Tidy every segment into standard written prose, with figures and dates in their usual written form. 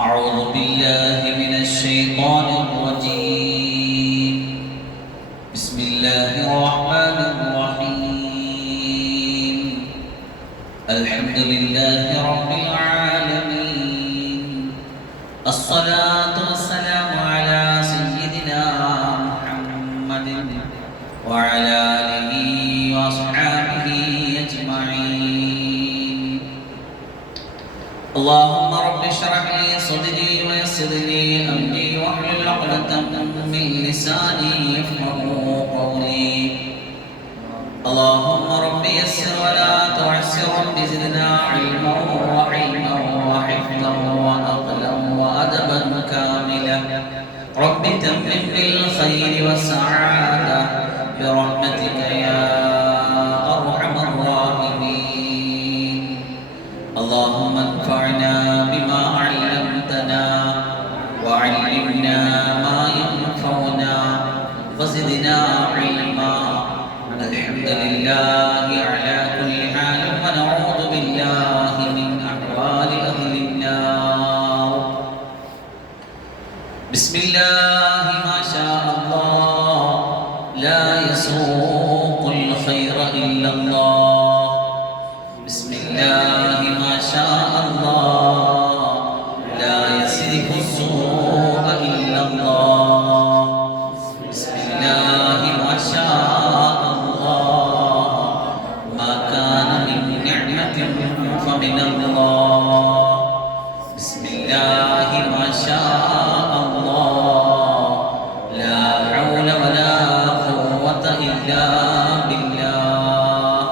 أعوذ بالله من الشيطان الرجيم. بسم الله الرحمن الرحيم. الحمد لله رب العالمين. الصلاة والسلام على سيدنا محمد وعلى آله وأصحابه أجمعين. اللهم رب اشرح لي صدري ويسر لي أمري واحلل عقدة من لساني يفقهوا قولي. اللهم رب يسر ولا تعسر، رب زدنا علما وحلما وحفظا وعقلا وأدبا كاملا. رب تمم بالخير والسعادة برحمتك يا أرحم الراحمين. اللهم انفعنا بما علمتنا وعلمنا ما ينفعنا وزدنا علما. الحمد لله على كل حال، ونعوذ بالله من أحوال أهل النار. بسم الله ما شاء الله، لا يسوق الخير إلا الله. بسم الله ما شاء الله، لا يصرف السوء إلا الله. بسم الله ما شاء الله، ما كان من نعمة فمن الله. بسم الله ما شاء الله، لا حول ولا قوة إلا بالله.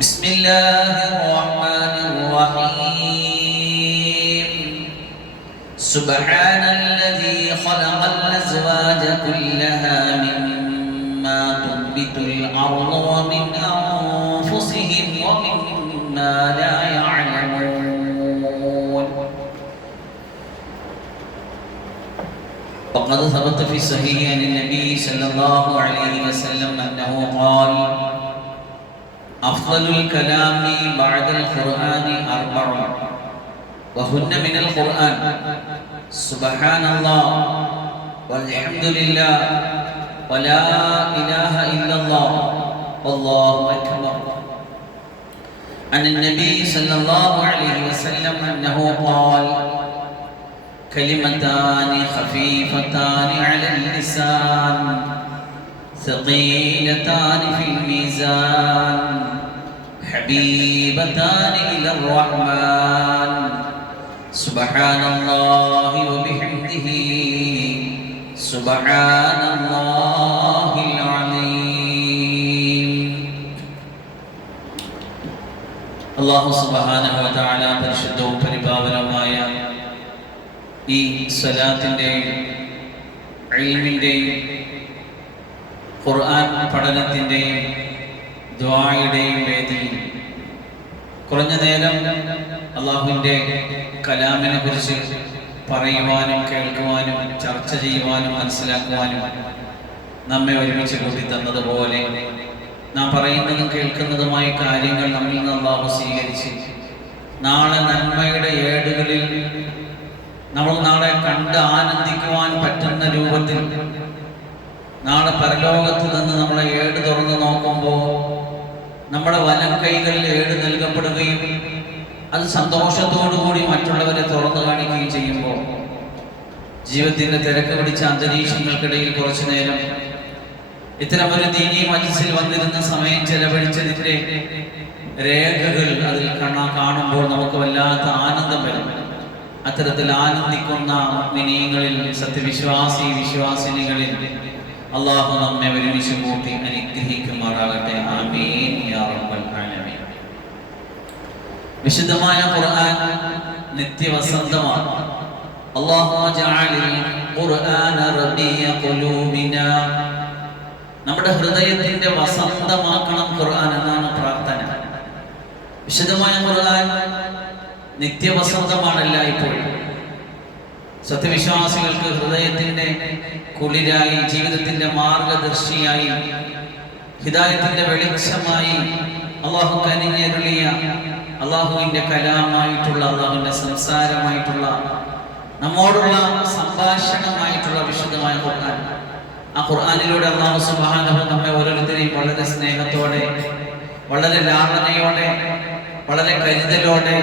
بسم الله الرحمن الرحيم. سبحان الذي خلق الأزواج كلها مما تنبت الأرض ومن أنفسهم ومما لا يعلمون. وقد ثبت في الصحيح عن النبي صلى الله عليه وسلم أنه قال: أفضل الكلام بعد القرآن أربع، وهن من القرآن: سبحان الله، والحمد لله، ولا إله إلا الله، والله أكبر. عن النبي صلى الله عليه وسلم أنه قال: كلمتان خفيفتان على اللسان ثقيلتان في الميزان حبيبتان إلى الرحمن، سبحان الله وبحمده، سبحان الله العظيم. അല്ലാഹു സുബ്ഹാനഹു വ തആല പരിശുദ്ധവും പരിപാവനവുമായ ഈ സ്വലാത്തിൻ്റെയും ഇൽമിൻ്റെയും ഖുർആൻ പഠനത്തിൻ്റെയും ദുആയുടെയും വേദിയിൽ കുറഞ്ഞ നേരം അള്ളാഹുവിൻ്റെ കലാമിനെ കുറിച്ച് പറയുവാനും കേൾക്കുവാനും ചർച്ച ചെയ്യുവാനും മനസ്സിലാക്കുവാനും നമ്മെ ഒരുമിച്ച് കൂട്ടി തന്നതുപോലെ നാം പറയുന്നതും കേൾക്കുന്നതുമായ കാര്യങ്ങൾ നമ്മിൽ നിന്ന് അള്ളാഹു സ്വീകരിച്ച് നാളെ നന്മയുടെ ഏടുകളിൽ നമ്മൾ നാളെ കണ്ട് ആനന്ദിക്കുവാൻ പറ്റുന്ന രൂപത്തിൽ നാളെ പരലോകത്ത് നിന്ന് നമ്മളെ ഏട് തുറന്ന് നോക്കുമ്പോൾ നമ്മുടെ വലം കൈകളിൽ ഏട് നൽകപ്പെടുകയും അത് സന്തോഷത്തോടുകൂടി മറ്റുള്ളവരെ തുറന്നു കാണിക്കുകയും ചെയ്യുമ്പോൾ ജീവിതത്തിൻ്റെ തിരക്ക് പിടിച്ച അന്തരീക്ഷങ്ങൾക്കിടയിൽ കുറച്ചു നേരം ഇത്തരമൊരു ദീനീ മജ്‌ലിസിൽ വന്നിരുന്ന സമയം ചെലവഴിച്ചതിൻ്റെ രേഖകൾ അതിൽ കാണുമ്പോൾ നമുക്ക് വല്ലാത്ത ആനന്ദം വരും. അത്തരത്തിൽ ആനന്ദിക്കുന്ന മുഅ്മിനീങ്ങളിൽ, സത്യവിശ്വാസി വിശ്വാസിനികളിൽ അല്ലാഹു നമ്മെ ഒരുമിച്ച് കൂട്ടി അനുഗ്രഹിക്കുമാറാകട്ടെ. ആമീൻ യാ റബ്ബൽ ആലമീൻ. വിശുദ്ധമായ ഖുർആൻ നിത്യവസന്തമാണ്. അല്ലാഹുമ്മ ജഅലിൽ ഖുർആന റബിയ ഖുലൂബിനാ, നമ്മുടെ ഹൃദയത്തിന്റെ വസന്തമാക്കണം ഖുർആൻ എന്നാണ് പ്രാർത്ഥന. വിശുദ്ധമായ ഖുർആൻ നിത്യവസന്തമാണല്ല ഇപ്പോഴും. സത്യവിശ്വാസികൾക്ക് ഹൃദയത്തിന്റെ കുളിരായി, ജീവിതത്തിന്റെ മാർഗദർശിയായി, ഹിദായത്തിന്റെ വെളിച്ചമായി അല്ലാഹു കനിഞ്ഞരുളിയ അള്ളാഹുവിൻ്റെ കലാമായിട്ടുള്ള, അള്ളാഹുവിൻ്റെ സംസാരമായിട്ടുള്ള, നമ്മോടുള്ള സംഭാഷണമായിട്ടുള്ള വിശുദ്ധമായ ഖുർആൻ. ആ ഖുർആനിലൂടെ അള്ളാഹു സുബ്ഹാനഹു നമ്മെ ഓരോരുത്തരെയും വളരെ സ്നേഹത്തോടെ, വളരെ ലാളനയോടെ, വളരെ കരുതലോടെ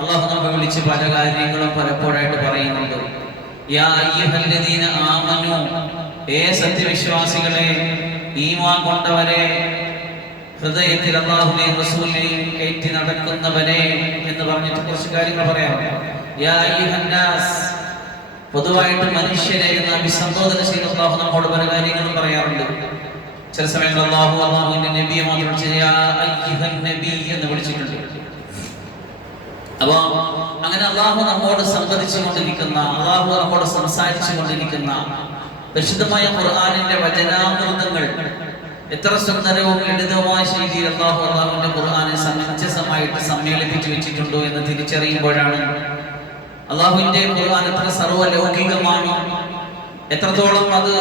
അള്ളാഹു നമ്മെ വിളിച്ച് പല കാര്യങ്ങളും പലപ്പോഴായിട്ട് പറയുന്നുണ്ട്. യാ അയ്യുഹല്ലദീന ആമനു, സത്യവിശ്വാസികളെ, ഈമാൻ കൊണ്ടവരെ, ഹൃദയത്തിൽ അല്ലാഹുവിനെയും റസൂലിനെയും കയറ്റി നടക്കുന്നവരെ എന്ന് പറഞ്ഞിട്ട് കുറച്ച് കാര്യങ്ങൾ പറയാം. യാ അയ്യുഹന്നാസ്, പൊതുവായിട്ട് മനുഷ്യരെ എന്ന് അഭിസംബോധന ചെയ്ത് അല്ലാഹു നമ്മോട് പല കാര്യങ്ങളും പറയാറുണ്ട്. ചില സമയങ്ങളിൽ അല്ലാഹുവിന്റെ നബിയെ മാത്രം യാ അയ്യുഹൻ നബി എന്ന് വിളിച്ചിട്ടുണ്ട്. അപ്പൊ അങ്ങനെ അല്ലാഹു നമ്മോട് സംവദിച്ചു കൊണ്ടിരിക്കുന്ന, അല്ലാഹു നമ്മോട് സംസാരിച്ചു കൊണ്ടിരിക്കുന്ന പരിശുദ്ധമായ ഖുർആനിന്റെ വചനാമൃതങ്ങൾ എത്ര സുന്ദരവും ലളിതവുമായ ശൈലിയിൽ അല്ലാഹുവിന്റെ ഖുർആനെ സമഞ്ജസമായിട്ട് സമ്മേളിപ്പിച്ചു വെച്ചിട്ടുണ്ടോ എന്ന് തിരിച്ചറിയുമ്പോഴാണ് അല്ലാഹുവിന്റെ ഖുർആൻ എത്ര സർവ്വലൗകികമാണ്, എത്രത്തോളം അത്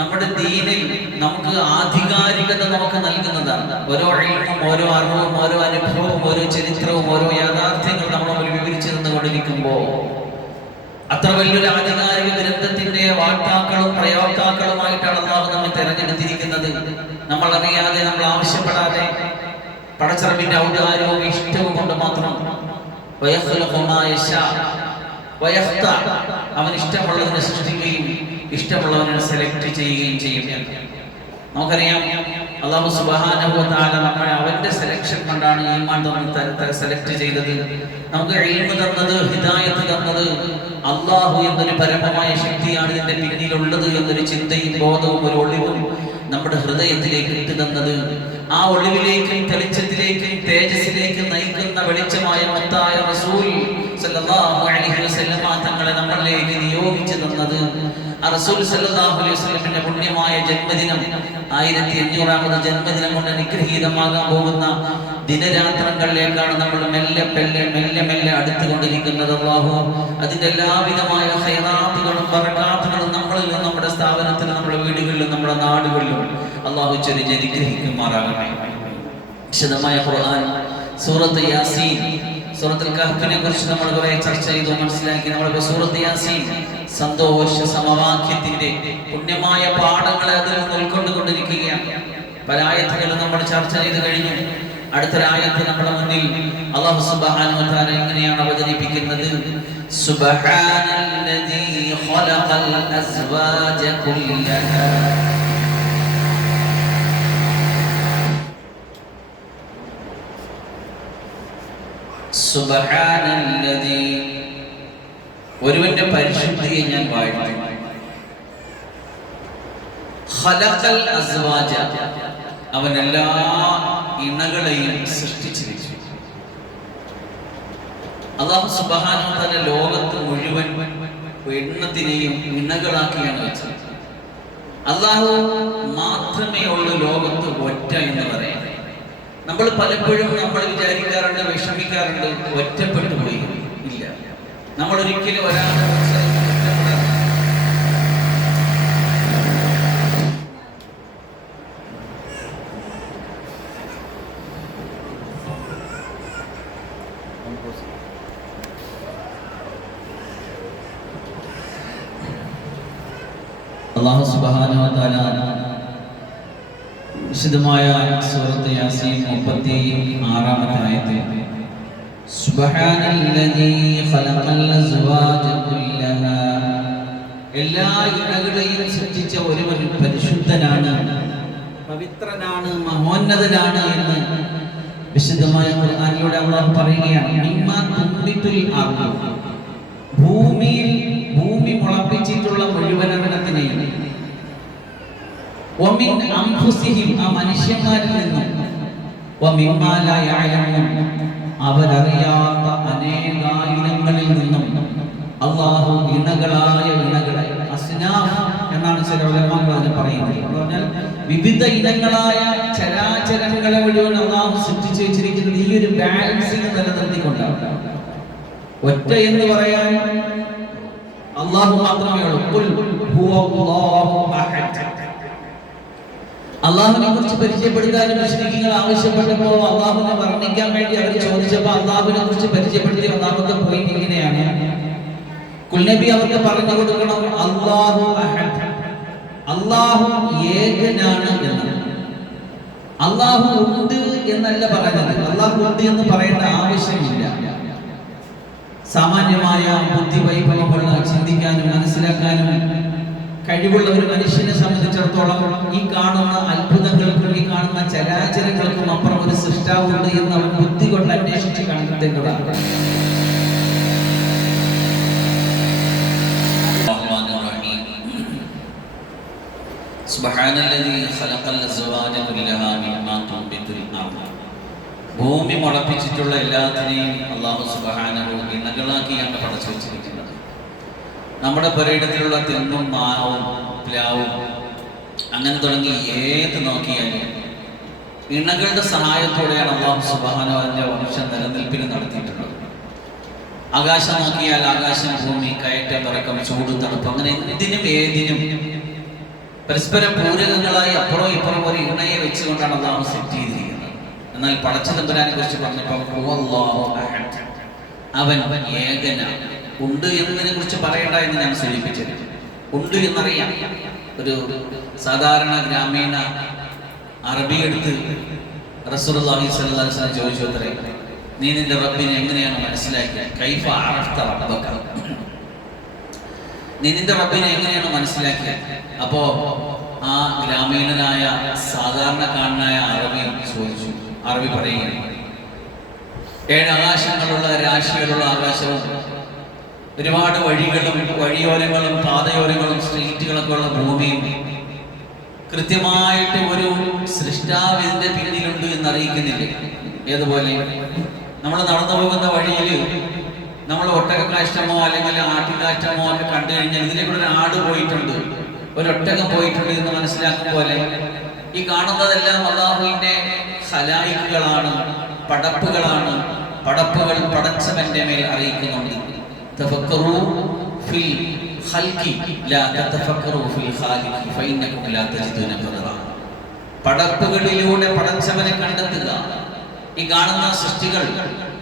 നമ്മുടെ ദീനിൽ നമുക്ക് ആധികാരികത നമുക്ക് നൽകുന്നതാണ്. ഓരോ ഇൽമും, ഓരോ അറിവും, ഓരോ അനുഭവവും, ഓരോ ചരിത്രവും, ഓരോ യാഥാർത്ഥ്യങ്ങൾ നമ്മൾ വിവരിച്ചു തന്നുകൊണ്ടിരിക്കുമ്പോൾ അത്ര വലിയൊരു ആധികാരിക ഗ്രന്ഥത്തിന്റെ വാക്താക്കളും പ്രയോക്താക്കളുമായിട്ടാണ് അല്ലാഹു നമ്മെ തെരഞ്ഞെടുത്തിരിക്കുന്നത്. നമ്മൾ അറിയാതെ, നമ്മൾ ആവശ്യപ്പെടാതെ, പടച്ചറബിന്റെ ഔദാര്യവും ഇഷ്ടവും കൊണ്ട് മാത്രം അവൻ ഇഷ്ടമുള്ളതിനെ സൃഷ്ടിക്കുകയും ഇഷ്ടമുള്ളവനെ സെലക്ട് ചെയ്യുകയും ചെയ്യും. നമുക്കറിയാം അല്ലാഹു സുബ്ഹാനഹു വ തആല നമ്മളെ അവന്റെ സെലക്ഷൻ കൊണ്ടാണ് ഈമാൻ സെലക്ട് ചെയ്തത്. നമുക്ക് ഇൽമു തന്നത്, ഹിദായത്ത് തന്നത് അല്ലാഹു എന്നൊരു പരമമായ ശക്തിയാണ് ഇതിന്റെ പിന്നിലുള്ളത് എന്നൊരു ചിന്തയും ബോധവും ഒരു ഒളിവും നമ്മുടെ ഹൃദയത്തിലേക്ക് ഇട്ടു തന്നത്. ആ ഒളിവിലേക്കും തെളിച്ചത്തിലേക്കും തേജസ്സിലേക്കും നയിക്കുന്ന വെളിച്ചമായ മുത്തായ റസൂൽ സല്ലല്ലാഹു അലൈഹി വസല്ലം തങ്ങളെ നമ്മളിലേക്ക് നിയോഗിച്ചു തന്നത്, ആ റസൂൽ സല്ലല്ലാഹു അലൈഹി വസല്ലമിന്റെ പുണ്യമായ ജന്മദിനം 1500ാമത് ജന്മദിനം കൊണ്ട് അനുഗ്രഹീതമാകാൻ പോകുന്ന ദിനരാത്രങ്ങളിലേക്കാണ് നമ്മൾ മെല്ലെ മെല്ലെ അടുത്തുകൊണ്ടിരിക്കുന്നത്. അല്ലാഹു അതിന്റെ എല്ലാവിധമായ ഖൈറാത്തുകളും ബറകാത്തുകളും നമ്മളിലും, നമ്മുടെ സ്ഥാപനത്തിലും, നമ്മുടെ വീടുകളിലും, നമ്മുടെ നാടുകളിലും അല്ലാഹു ചൊരിഞ്ഞ് അനുഗ്രഹിക്കുമാറാകട്ടെ. വിശദമായ ഖുർആൻ സൂറത്ത് യാസീൻ, സൂറത്തുൽ കഹ്ഫിനെ കുറിച്ച് നമ്മൾ കുറെ ചർച്ച ചെയ്തു, മനസ്സിലാക്കി. നമ്മൾ സൂറത്ത് യാസീൻ സന്തോഷ സമവാക്യത്തിന്റെ പുണ്യമായ പാഠങ്ങളെ അതിൽ നിന്ന് ഉൾക്കൊണ്ടുകൊണ്ടിരിക്കുകയാണ്. പല ആയത്തുകളും നമ്മൾ ചർച്ച ചെയ്ത് കഴിഞ്ഞു. അടുത്തൊരായത്ത് നമ്മുടെ മുന്നിൽ അല്ലാഹു സുബ്ഹാനഹു വ തആല എങ്ങനെയാണ് അവതരിപ്പിക്കുന്നത്? സുബ്ഹാനല്ലദീ ഖലഖൽ അസ്വാജ കുല്ലഹാ സുബ്ഹാനല്ലദീ, ഒരുവന്റെ പരിശുദ്ധിയെ ഞാൻ വാഴ്ത്തുന്നു. ഖലഖൽ അസ്വാജ, അവൻ എല്ലാ ഇണകളെയും സൃഷ്ടിച്ചിരിച്ചു. അല്ലാഹു സുബ്ഹാനഹു വ തആല ലോകത്ത് മുഴുവൻ എണ്ണത്തിനെയും ഇണകളാക്കിയാണ് വെച്ചത്. അല്ലാഹു മാത്രമേ ഉള്ളൂ ലോകത്ത് ഒറ്റ എന്ന് പറയാം. നമ്മൾ പലപ്പോഴും നമ്മൾ വിചാരിക്കാറുണ്ട്, വിഷമിക്കാറുണ്ട്, ഒറ്റപ്പെട്ടു പോയി. ഇല്ല, നമ്മൾ ഒരിക്കലും ഒരാളെ അല്ലാഹു സുബ്ഹാനഹു വ തആല വിശുദ്ധമായ സൂറത്ത് യാസീൻ 36ാമത്തെ ആയത്തിൽ സുബ്ഹാനല്ലദീ ഖലഖൽ അസ്വാജ കുല്ലഹാ, എല്ലാ ഇണകളെയും സൃഷ്ടിച്ച ഒരുവൻ പരിശുദ്ധനാണ്, പവിത്രനാണ്, മഹോന്നതനാണ് എന്ന് വിശുദ്ധമായ ഖുർആനിലൂടെ അല്ലാഹു പറയുകയാണ്. മിമ്മാ തുംബിതുൽ അർദ്, ഭൂമി മുളപ്പിച്ചിട്ടുള്ള മുഴുവൻ എണ്ണത്തിനെയും, വമിൻ അൻഫുസിഹിം, ആ മനുഷ്യന്മാരിൽ നിന്നും, വമിമ്മാ ലാ യഅലമൂൻ, അവരറിയാത്ത അനേകായിരങ്ങളിൽ നിന്നും അല്ലാഹു ഇണകളെ, അസ്നാഫ് എന്നാണ് ചില ഉലമാക്കൾ അതിനെ പറയുന്നത്. എന്ന് പറഞ്ഞാൽ വിവിധ ഇനങ്ങളായ ചരാചരങ്ങളെ മുഴുവൻ അല്ലാഹു സൃഷ്ടിച്ചു വെച്ചിരിക്കുന്നത് ഈ ഒരു ബാലൻസിന് നിലനിർത്തിക്കൊണ്ടാണ്. ഒറ്റ എന്ന് പറയാൻ അല്ലാഹു മാത്രമേ ഉള്ളൂ. ഖുൽ ഹുവല്ലാഹു അഹദ്, അള്ളാഹുവിനെ കുറിച്ച് പരിചയപ്പെടുത്താനും മുശ്രിക്കുകൾ ആവശ്യപ്പെട്ടപ്പോൾ അള്ളാഹുവിനെ വർണ്ണിക്കാൻ വേണ്ടി അവർ ചോദിച്ചപ്പോൾ അള്ളാഹുവിനെ കുറിച്ച് പരിചയപ്പെടുത്തിയ ഒന്നാമത്തെ പോയിന്റ് ഇങ്ങനെയാണ്. കുൽനബി അവർക്ക് പറഞ്ഞു കൊടുക്കണം, അല്ലാഹു അഹദ്, അല്ലാഹു ഏകനാണ് എന്ന്. അല്ലാഹു ഉണ്ട് എന്നല്ല പറയുന്നത്. അല്ലാഹു ഉണ്ട് എന്ന് പറയേണ്ട ആവശ്യമില്ല. സാമാന്യമായ ബുദ്ധി വൈഭവമുള്ള, ചിന്തിക്കാനും മനസ്സിലാക്കാനും കഴിവുള്ള ഒരു മനുഷ്യനെ സംബന്ധിച്ചിടത്തോളം ഈ കാണുന്ന അത്ഭുതങ്ങൾക്കും ഈ കാണുന്ന ചരാചരങ്ങൾക്കും അപ്പുറം ഒരു സൃഷ്ടാവുണ്ട് എന്ന് അവൻ ബുദ്ധി കൊണ്ട് അന്വേഷിച്ച് കണ്ടെത്തേണ്ടതാണ്. ഭൂമി മുളപ്പിച്ചിട്ടുള്ള എല്ലാത്തിനെയും അല്ലാഹു സുബ്ഹാനഹു ഇണകളാക്കിയാണ് പടച്ചു വെച്ചിരിക്കുന്നത്. നമ്മുടെ പുരയിടത്തിലുള്ള തെങ്ങും മാവും പ്ലാവും അങ്ങനെ തുടങ്ങി ഏത് നോക്കിയാലും ഇണകളുടെ സഹായത്തോടെയാണ് അല്ലാഹു സുബ്ഹാനഹുവിന്റെ വംശം നിലനിൽപ്പിന് നടത്തിയിട്ടുള്ളത്. ആകാശം നോക്കിയാൽ ആകാശം, ഭൂമി, കയറ്റം, ഇറക്കം, ചൂട്, തണുപ്പ്, അങ്ങനെ എന്തിനും ഏതിനും പരസ്പരം പൂരകങ്ങളായി അപ്പുറം ഇപ്പുറം ഒരു ഇണയെ വെച്ചുകൊണ്ടാണ് അല്ലാഹു സെറ്റ് ചെയ്തിരിക്കുന്നത്. എന്നാൽ പടച്ച തമ്പുരാനെ കുറിച്ച് പറഞ്ഞപ്പോൾ അവൻ ഏകനാണ്. ഉണ്ട് എന്നതിനെ കുറിച്ച് പറയണ്ട എന്ന് ഞാൻ സൂചിപ്പിച്ചത്. ഉണ്ട് എന്നറിയാം. ഒരു സാധാരണ ഗ്രാമീണ അറബി എടുത്ത് റസൂലുള്ളാഹി സ്വല്ലല്ലാഹു അലൈഹി വസല്ലം ചോദിച്ചു അത്രേ, നീ നിന്റെ റബ്ബിനെ എങ്ങനെയാണ് മനസ്സിലാക്കിയത്? കൈഫ അറഫ്ത റബ്ബക, നീ നിന്റെ റബ്ബിനെ എങ്ങനെയാണ് മനസ്സിലാക്കിയത്? അപ്പോ ആ ഗ്രാമീണനായ സാധാരണക്കാരനായ അറബി ചോദിച്ചു. അറബി പറയുകയാണ്, 7 ആകാശങ്ങളുള്ള രാശികളുള്ള ആകാശവും ഒരുപാട് വഴികളും വഴിയോരങ്ങളും പാതയോരങ്ങളും സ്ട്രീറ്റുകളൊക്കെ ഉള്ള ഭൂമിയും കൃത്യമായിട്ട് ഒരു സൃഷ്ടാവിന്റെ പിന്നിലുണ്ട് എന്ന് അറിയിക്കുന്നില്ലേ? ഏതുപോലെ നമ്മൾ നടന്നു പോകുന്ന വഴിയിൽ നമ്മൾ ഒട്ടകക്കാഷ്ടമോ അല്ലെങ്കിൽ ആട്ടിക്കാഷ്ടമോ ഒക്കെ കണ്ടു കഴിഞ്ഞാൽ ഇതിലേക്കൂടെ ഒരു ആട് പോയിട്ടുണ്ട്, ഒരു ഒട്ടകം പോയിട്ടുണ്ട് എന്ന് മനസ്സിലാക്കും പോലെ ഈ കാണുന്നതെല്ലാം അല്ലാഹുവിന്റെ ഖലായിഖുകളാണ്, പടപ്പുകളാണ്. പടപ്പുകൾ പടച്ചവന്റെ മേൽ അറിയിക്കുന്നുണ്ട്. തഫക്കറൂ ഫിൽ ഖൽഖി ലാ തതഫക്കറൂ ഫിൽ ഖാലിഖി ഫഇന്നകും ലാ തജിദൂന ഖദറ. പടപ്പുകളിലൂടെ പടച്ചവനെ കണ്ടെത്തുക. ഈ കാണുന്ന സൃഷ്ടികൾ,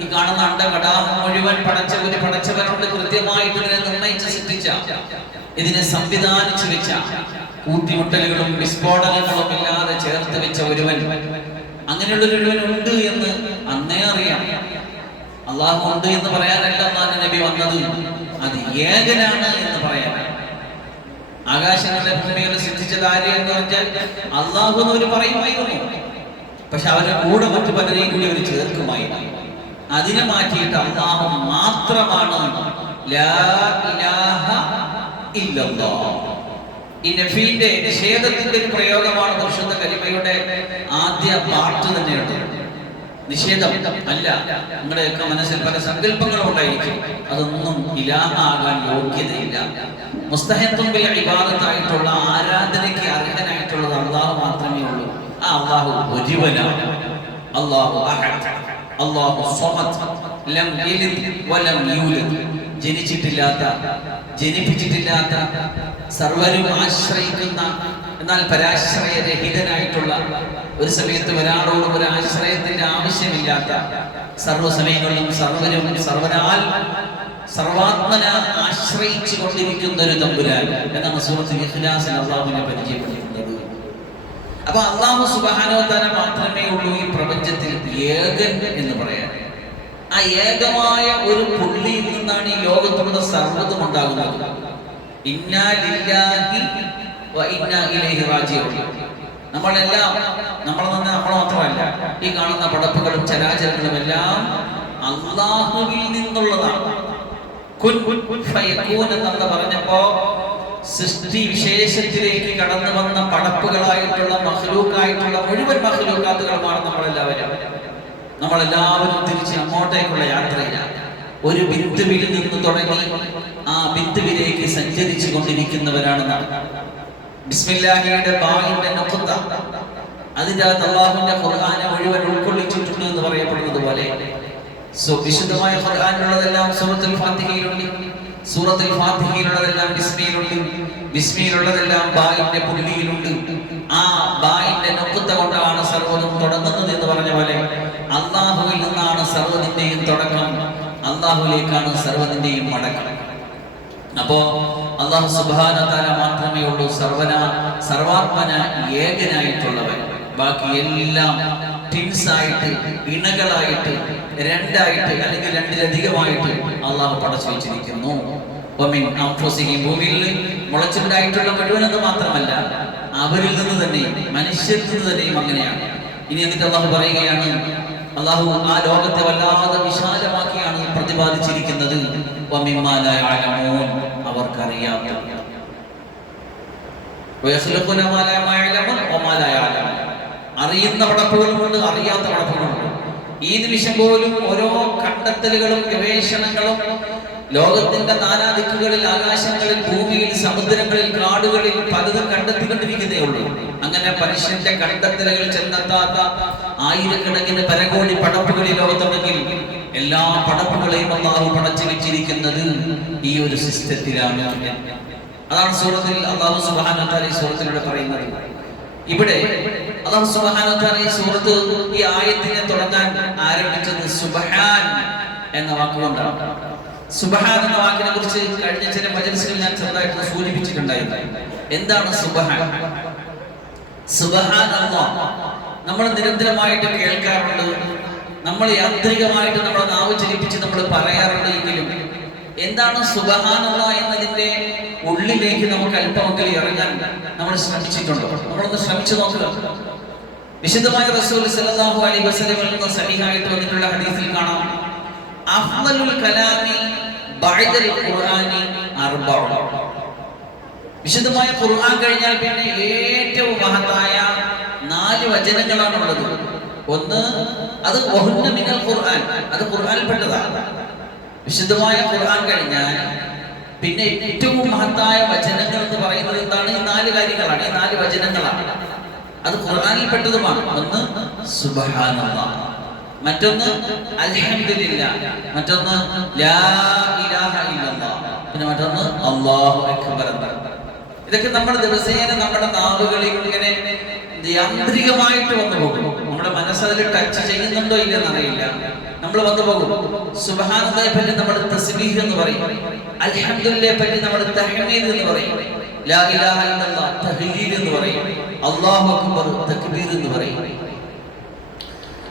ഈ കാണുന്ന അണ്ടകടാഹം മുഴുവൻ പടച്ചവനുണ്ട്. കൃത്യമായിട്ട് ഇതിനെ നിർണയിച്ച് സൃഷ്ടിച്ച, ഇതിനെ സംവിധാനിച്ചു വെച്ച, കൂട്ടിമുട്ടലുകളും വിസ്ഫോടനങ്ങളും ഇല്ലാതെ ചേർത്ത് വെച്ച ഒരുവൻ, അങ്ങനെയുള്ള ഒരുവൻ ഉണ്ട് എന്ന് അന്നേ അറിയാം. അള്ളാഹു ഉണ്ട് എന്ന് പറയാനല്ല അല്ലാഹു നബി വന്നത്, അത് ഏകനാണ് എന്ന് പറയാനാണ്. ആകാശങ്ങളെ ഭൂമികളെ സൃഷ്ടിച്ചത് ആര് എന്ന് പറഞ്ഞാൽ അള്ളാഹു എന്ന് അവർ പറയുമായിരുന്നു. പക്ഷെ അവരുടെ കൂടെ മറ്റു പലരെയും കൂടി അവർ ചേർക്കുമായിരുന്നു. അതിനെ മാറ്റിയിട്ട് അള്ളാഹു മാത്രമാണ് ലാ ഇലാഹ ഇല്ലല്ലാഹ്. ഈ നഫീന്റെ നിഷേധത്തിന്റെ ഒരു പ്രയോഗമാണ് പരിശുദ്ധ കലിമയുടെ ആദ്യ പാർട്ട് തന്നെയുണ്ട്. നിഷേധം അല്ല. നിങ്ങളുടെയൊക്കെ മനസ്സിൽ പല സങ്കല്പങ്ങളും ഉണ്ടായിരിക്കും. അതൊന്നും ഇലാഹ ആകാൻ യോഗ്യതയില്ല. മുസ്തഹിഖുൻ ബിൽ ഇബാദത്തായിട്ടുള്ള ആരാധനയ്ക്ക് അർഹനായിട്ടുള്ളത് അല്ലാഹു മാത്രമേ ഉള്ളൂ. ആ അല്ലാഹു ഒരുവനാണ്. അല്ലാഹു അഹദ്, അല്ലാഹു സ്വമദ്, ലം യലിദ് വലം യൂലദ്. ജനിച്ചിട്ടില്ലാത്ത, ജനിപ്പിച്ചിട്ടില്ലാത്ത, സർവരും ആശ്രയിക്കുന്ന എന്നാൽ പരാശ്രയരഹിതനായിട്ടുള്ള, ഒരു സമയത്ത് ഒരാളോടും ഒരു ആശ്രയത്തിന്റെ ആവശ്യമില്ലാത്ത, സർവ്വസമയങ്ങളിലും സർവരും സർവനാൽ സർവാത്മന ആശ്രയിച്ചു കൊണ്ടിരിക്കുന്ന ഒരു തമ്പുരാൻ എന്നാണ് സൂറത്തുൽ ഇഖ്ലാസിൽ അല്ലാഹുവിനെ പരിചയപ്പെടുത്തുന്നത്. അപ്പൊ അല്ലാഹു സുബ്ഹാനഹു വ തആല മാത്രമേ ഉള്ളൂ ഈ പ്രപഞ്ചത്തിൽ ഏകൻ എന്ന് പറയാൻ. ആ ഏകമായ ഒരു പുള്ളിയിൽ നിന്നാണ് ഈ ലോകത്തുള്ള സർവ്വതും ഉണ്ടാകുന്നത്. ഇന്നാ ലില്ലാഹി വ ഇന്നാ ഇലൈഹി റാജിഊൻ. നമ്മളെല്ലാം, നമ്മൾ മാത്രമല്ല, ഈ കാണുന്ന പടപ്പുകളും ചരാചരങ്ങളും എല്ലാം അല്ലാഹുവിൽ നിന്നുള്ളതാണ്. കുൻ ഫയകൂൻ എന്ന് പറഞ്ഞപ്പോ സൃഷ്ടി വിശേഷത്തിലേക്ക് കടന്നു വന്ന പടപ്പുകളായിട്ടുള്ള മഖ്ലൂക്കായിട്ടുള്ള മുഴുവൻ മഖ്ലൂക്കാത്തുകളുമാണ് നമ്മളെല്ലാവരും തിരിച്ച് അങ്ങോട്ടേക്കുള്ള യാത്രയിലാണ്. ഒരു ബിന്ദുവിൽ നിന്ന് തുടങ്ങി ആ ബിന്ദുവിലേക്ക് സഞ്ചരിച്ചു കൊണ്ടിരിക്കുന്നവരാണ് നാം. ബിസ്മില്ലാഹിയുടെ ബായിന്റെ നുഖ്ത, അതിന്റെ അല്ലാഹുവിന്റെ ഖുർആനെ മുഴുവൻ ഉൾക്കൊള്ളിച്ചിട്ടുണ്ട് എന്ന് പറയപ്പെടുന്നത് പോലെ വിശുദ്ധമായ ഖുർആനിലുള്ളതെല്ലാം സൂറത്തുൽ ഫാത്തിഹയിലുണ്ട്. സൂറത്തുൽ ഫാത്തിഹയിലുള്ളതെല്ലാം ബിസ്മിയിലുണ്ട്. ബിസ്മിയിലുള്ളതെല്ലാം ബായിന്റെ പുള്ളിയിലുണ്ട്. ആ ബായിന്റെ മഹത്വത്തെ കൊണ്ടാണ് സർവ്വതും തുടങ്ങുന്നത് എന്ന് പറഞ്ഞ പോലെ അള്ളാഹുവിൽ നിന്നാണ് സർവ്വതിന്റെയും തുടക്കം, അള്ളാഹുവിലേക്കാണ് സർവ്വതിന്റെയും മടക്കം. അപ്പോ അള്ളാഹു സുബ്ഹാനഹു വ തആല മാത്രമേ ഉള്ളൂ സർവാത്മന ഏകനായിട്ടുള്ളവൻ. ബാക്കി എല്ലാം ടിൻസായിട്ട്, ഇണകളായിട്ട്, രണ്ടായിട്ട് അല്ലെങ്കിൽ രണ്ടിലധികമായിട്ട് അള്ളാഹു പടച്ചു വെച്ചിരിക്കുന്നു. ഭൂമിയിൽ മുളച്ചുണ്ടായിട്ടുള്ള മുഴുവനെന്ന് മാത്രമല്ല, അവരിൽ നിന്ന് തന്നെയും മനുഷ്യരിൽ നിന്ന് തന്നെയും അങ്ങനെയാണ്. ഇനി എന്നിട്ട് അള്ളാഹു പറയുകയാണ്, അള്ളാഹു ആ ലോകത്തെ വല്ലാതെ വിശാലമാക്കിയാണ് പ്രതിപാദിച്ചിരിക്കുന്നത്. അവർക്കറിയാത്ത അറിയുന്ന പടപ്പുകളുമുണ്ട്, അറിയാത്ത പടപ്പുകളുമുണ്ട്. ഈ നിമിഷം പോലും ഓരോ കണ്ടെത്തലുകളും ഗവേഷണങ്ങളും ലോകത്തിന്റെ നാനാദിക്കുകളിൽ, ആകാശങ്ങളിൽ, ഭൂമിയിൽ, സമുദ്രങ്ങളിൽ, കാടുകളിൽ പലതും കണ്ടെത്തിക്കൊണ്ടിരിക്കുന്നേ ഉള്ളൂ. അങ്ങനെ മനുഷ്യന്റെ കണ്ടെത്തലുകൾ ചെന്നെത്താത്ത ആയിരക്കണക്കിന് പരകോടി പടപ്പുകൾ ഈ ലോകത്തുണ്ടെങ്കിൽ എല്ലാ പടപ്പുകളെയും അല്ലാഹു പടച്ചു വെച്ചിരിക്കുന്നത് ഈ ഒരു സിസ്റ്റത്തിലാണ്. അതാണ് സൂറത്തിൽ അല്ലാഹു സുബ്ഹാനഹു വ തആല ഈ സൂറത്തിലൂടെ പറയുന്നത്. ഇവിടെ അല്ലാഹു സുബ്ഹാനഹു വ തആല ഈ സൂറത്ത്, ഈ ആയത്തിനെ തുടങ്ങാൻ ആരംഭിച്ചത് സുബ്ഹാൻ എന്ന വാക്കുകൊണ്ടാണ്. സുബ്ഹാൻ എന്ന വാക്കിനെ കുറിച്ച് കഴിഞ്ഞ ചില മജ്‌ലിസുകളിൽ ഞാൻ ചെറുതായിട്ട് സൂചിപ്പിച്ചിട്ടുണ്ടായിരുന്നു. എന്താണ് സുബ്ഹാൻ? സുബ്ഹാനല്ലാഹ് നമ്മൾ നിരന്തരമായിട്ട് കേൾക്കാറുണ്ട്, നമ്മൾ യാന്ത്രികമായിട്ട് നമ്മുടെ നാവ് ചലിപ്പിച്ച് നമ്മൾ പറയാറുണ്ട്. എങ്കിലും എന്താണ് സുബ്ഹാനല്ലാഹ് എന്നതിന്റെ ഉള്ളിലേക്ക് നമുക്ക് അല്പമെങ്കിലും ഇറങ്ങാൻ നമ്മൾ ശ്രമിച്ചിട്ടുണ്ടോ? നമ്മളൊന്ന് ശ്രമിച്ചു നോക്കുക. വിശുദ്ധമായ റസൂൽ സല്ലല്ലാഹു അലൈഹി വസല്ലമയിൽ നിന്ന് സഹീഹായിട്ട് വന്നിട്ടുള്ള ഹദീസിൽ കാണാം, അഫ്ളലുൽ കലാമി ബഅദൽ ഖുർആനി അർബഉ. വിശുദ്ധമായ ഖുർആൻ കഴിഞ്ഞാൽ പിന്നെ ഏറ്റവും മഹത്തായ 4 വചനങ്ങളാണ് ഉള്ളത്. ഒന്ന്, അത് വഹുന്ന മിനൽ ഖുർആൻ, അത് ഖുർആനിൽ പെട്ടതാണ്. വിശുദ്ധമായ ഖുർആൻ കഴിഞ്ഞാൽ പിന്നെ ഏറ്റവും മഹത്തായ വചനങ്ങൾ എന്ന് പറയുന്നത് എന്താണ്? ഈ 4 കാര്യങ്ങളാണ്, ഈ 4 വചനങ്ങളാണ്. അത് ഖുർആനിൽ പെട്ടതുമാണ്. ഒന്ന് സുബ്ഹാനല്ലാഹ്, മറ്റൊന്ന് അൽഹംദുലില്ലാഹ്, മറ്റൊന്ന് ലാ ഇലാഹ ഇല്ലല്ലാഹ്, പിന്നെ മറ്റൊന്ന് അല്ലാഹു അക്ബർ. ഇതൊക്കെ നമ്മുടെ ദിവസേന നമ്മുടെ നാവുകളിൽ ഇങ്ങനെ യാന്ത്രികമായിട്ട് വന്നു പോകും. നമ്മുടെ മനസ്സതിൽ ടച്ച് ചെയ്യുന്നുണ്ടോ ഇല്ലെന്ന് അറിയില്ല, നമ്മൾ വന്നു പോകും. സുബ്ഹാനല്ലാഹയെ പറ്റി നമ്മൾ തസ്ബീഹ് എന്ന് പറയും, അൽഹംദുലില്ലാഹയെ പറ്റി നമ്മൾ തഹ്മീദ് എന്ന് പറയും, ലാ ഇലാഹ ഇല്ലല്ലാഹ് തഹ്ലീൽ എന്ന് പറയും, അല്ലാഹു അക്ബർ തക്ബീർ എന്ന് പറയും.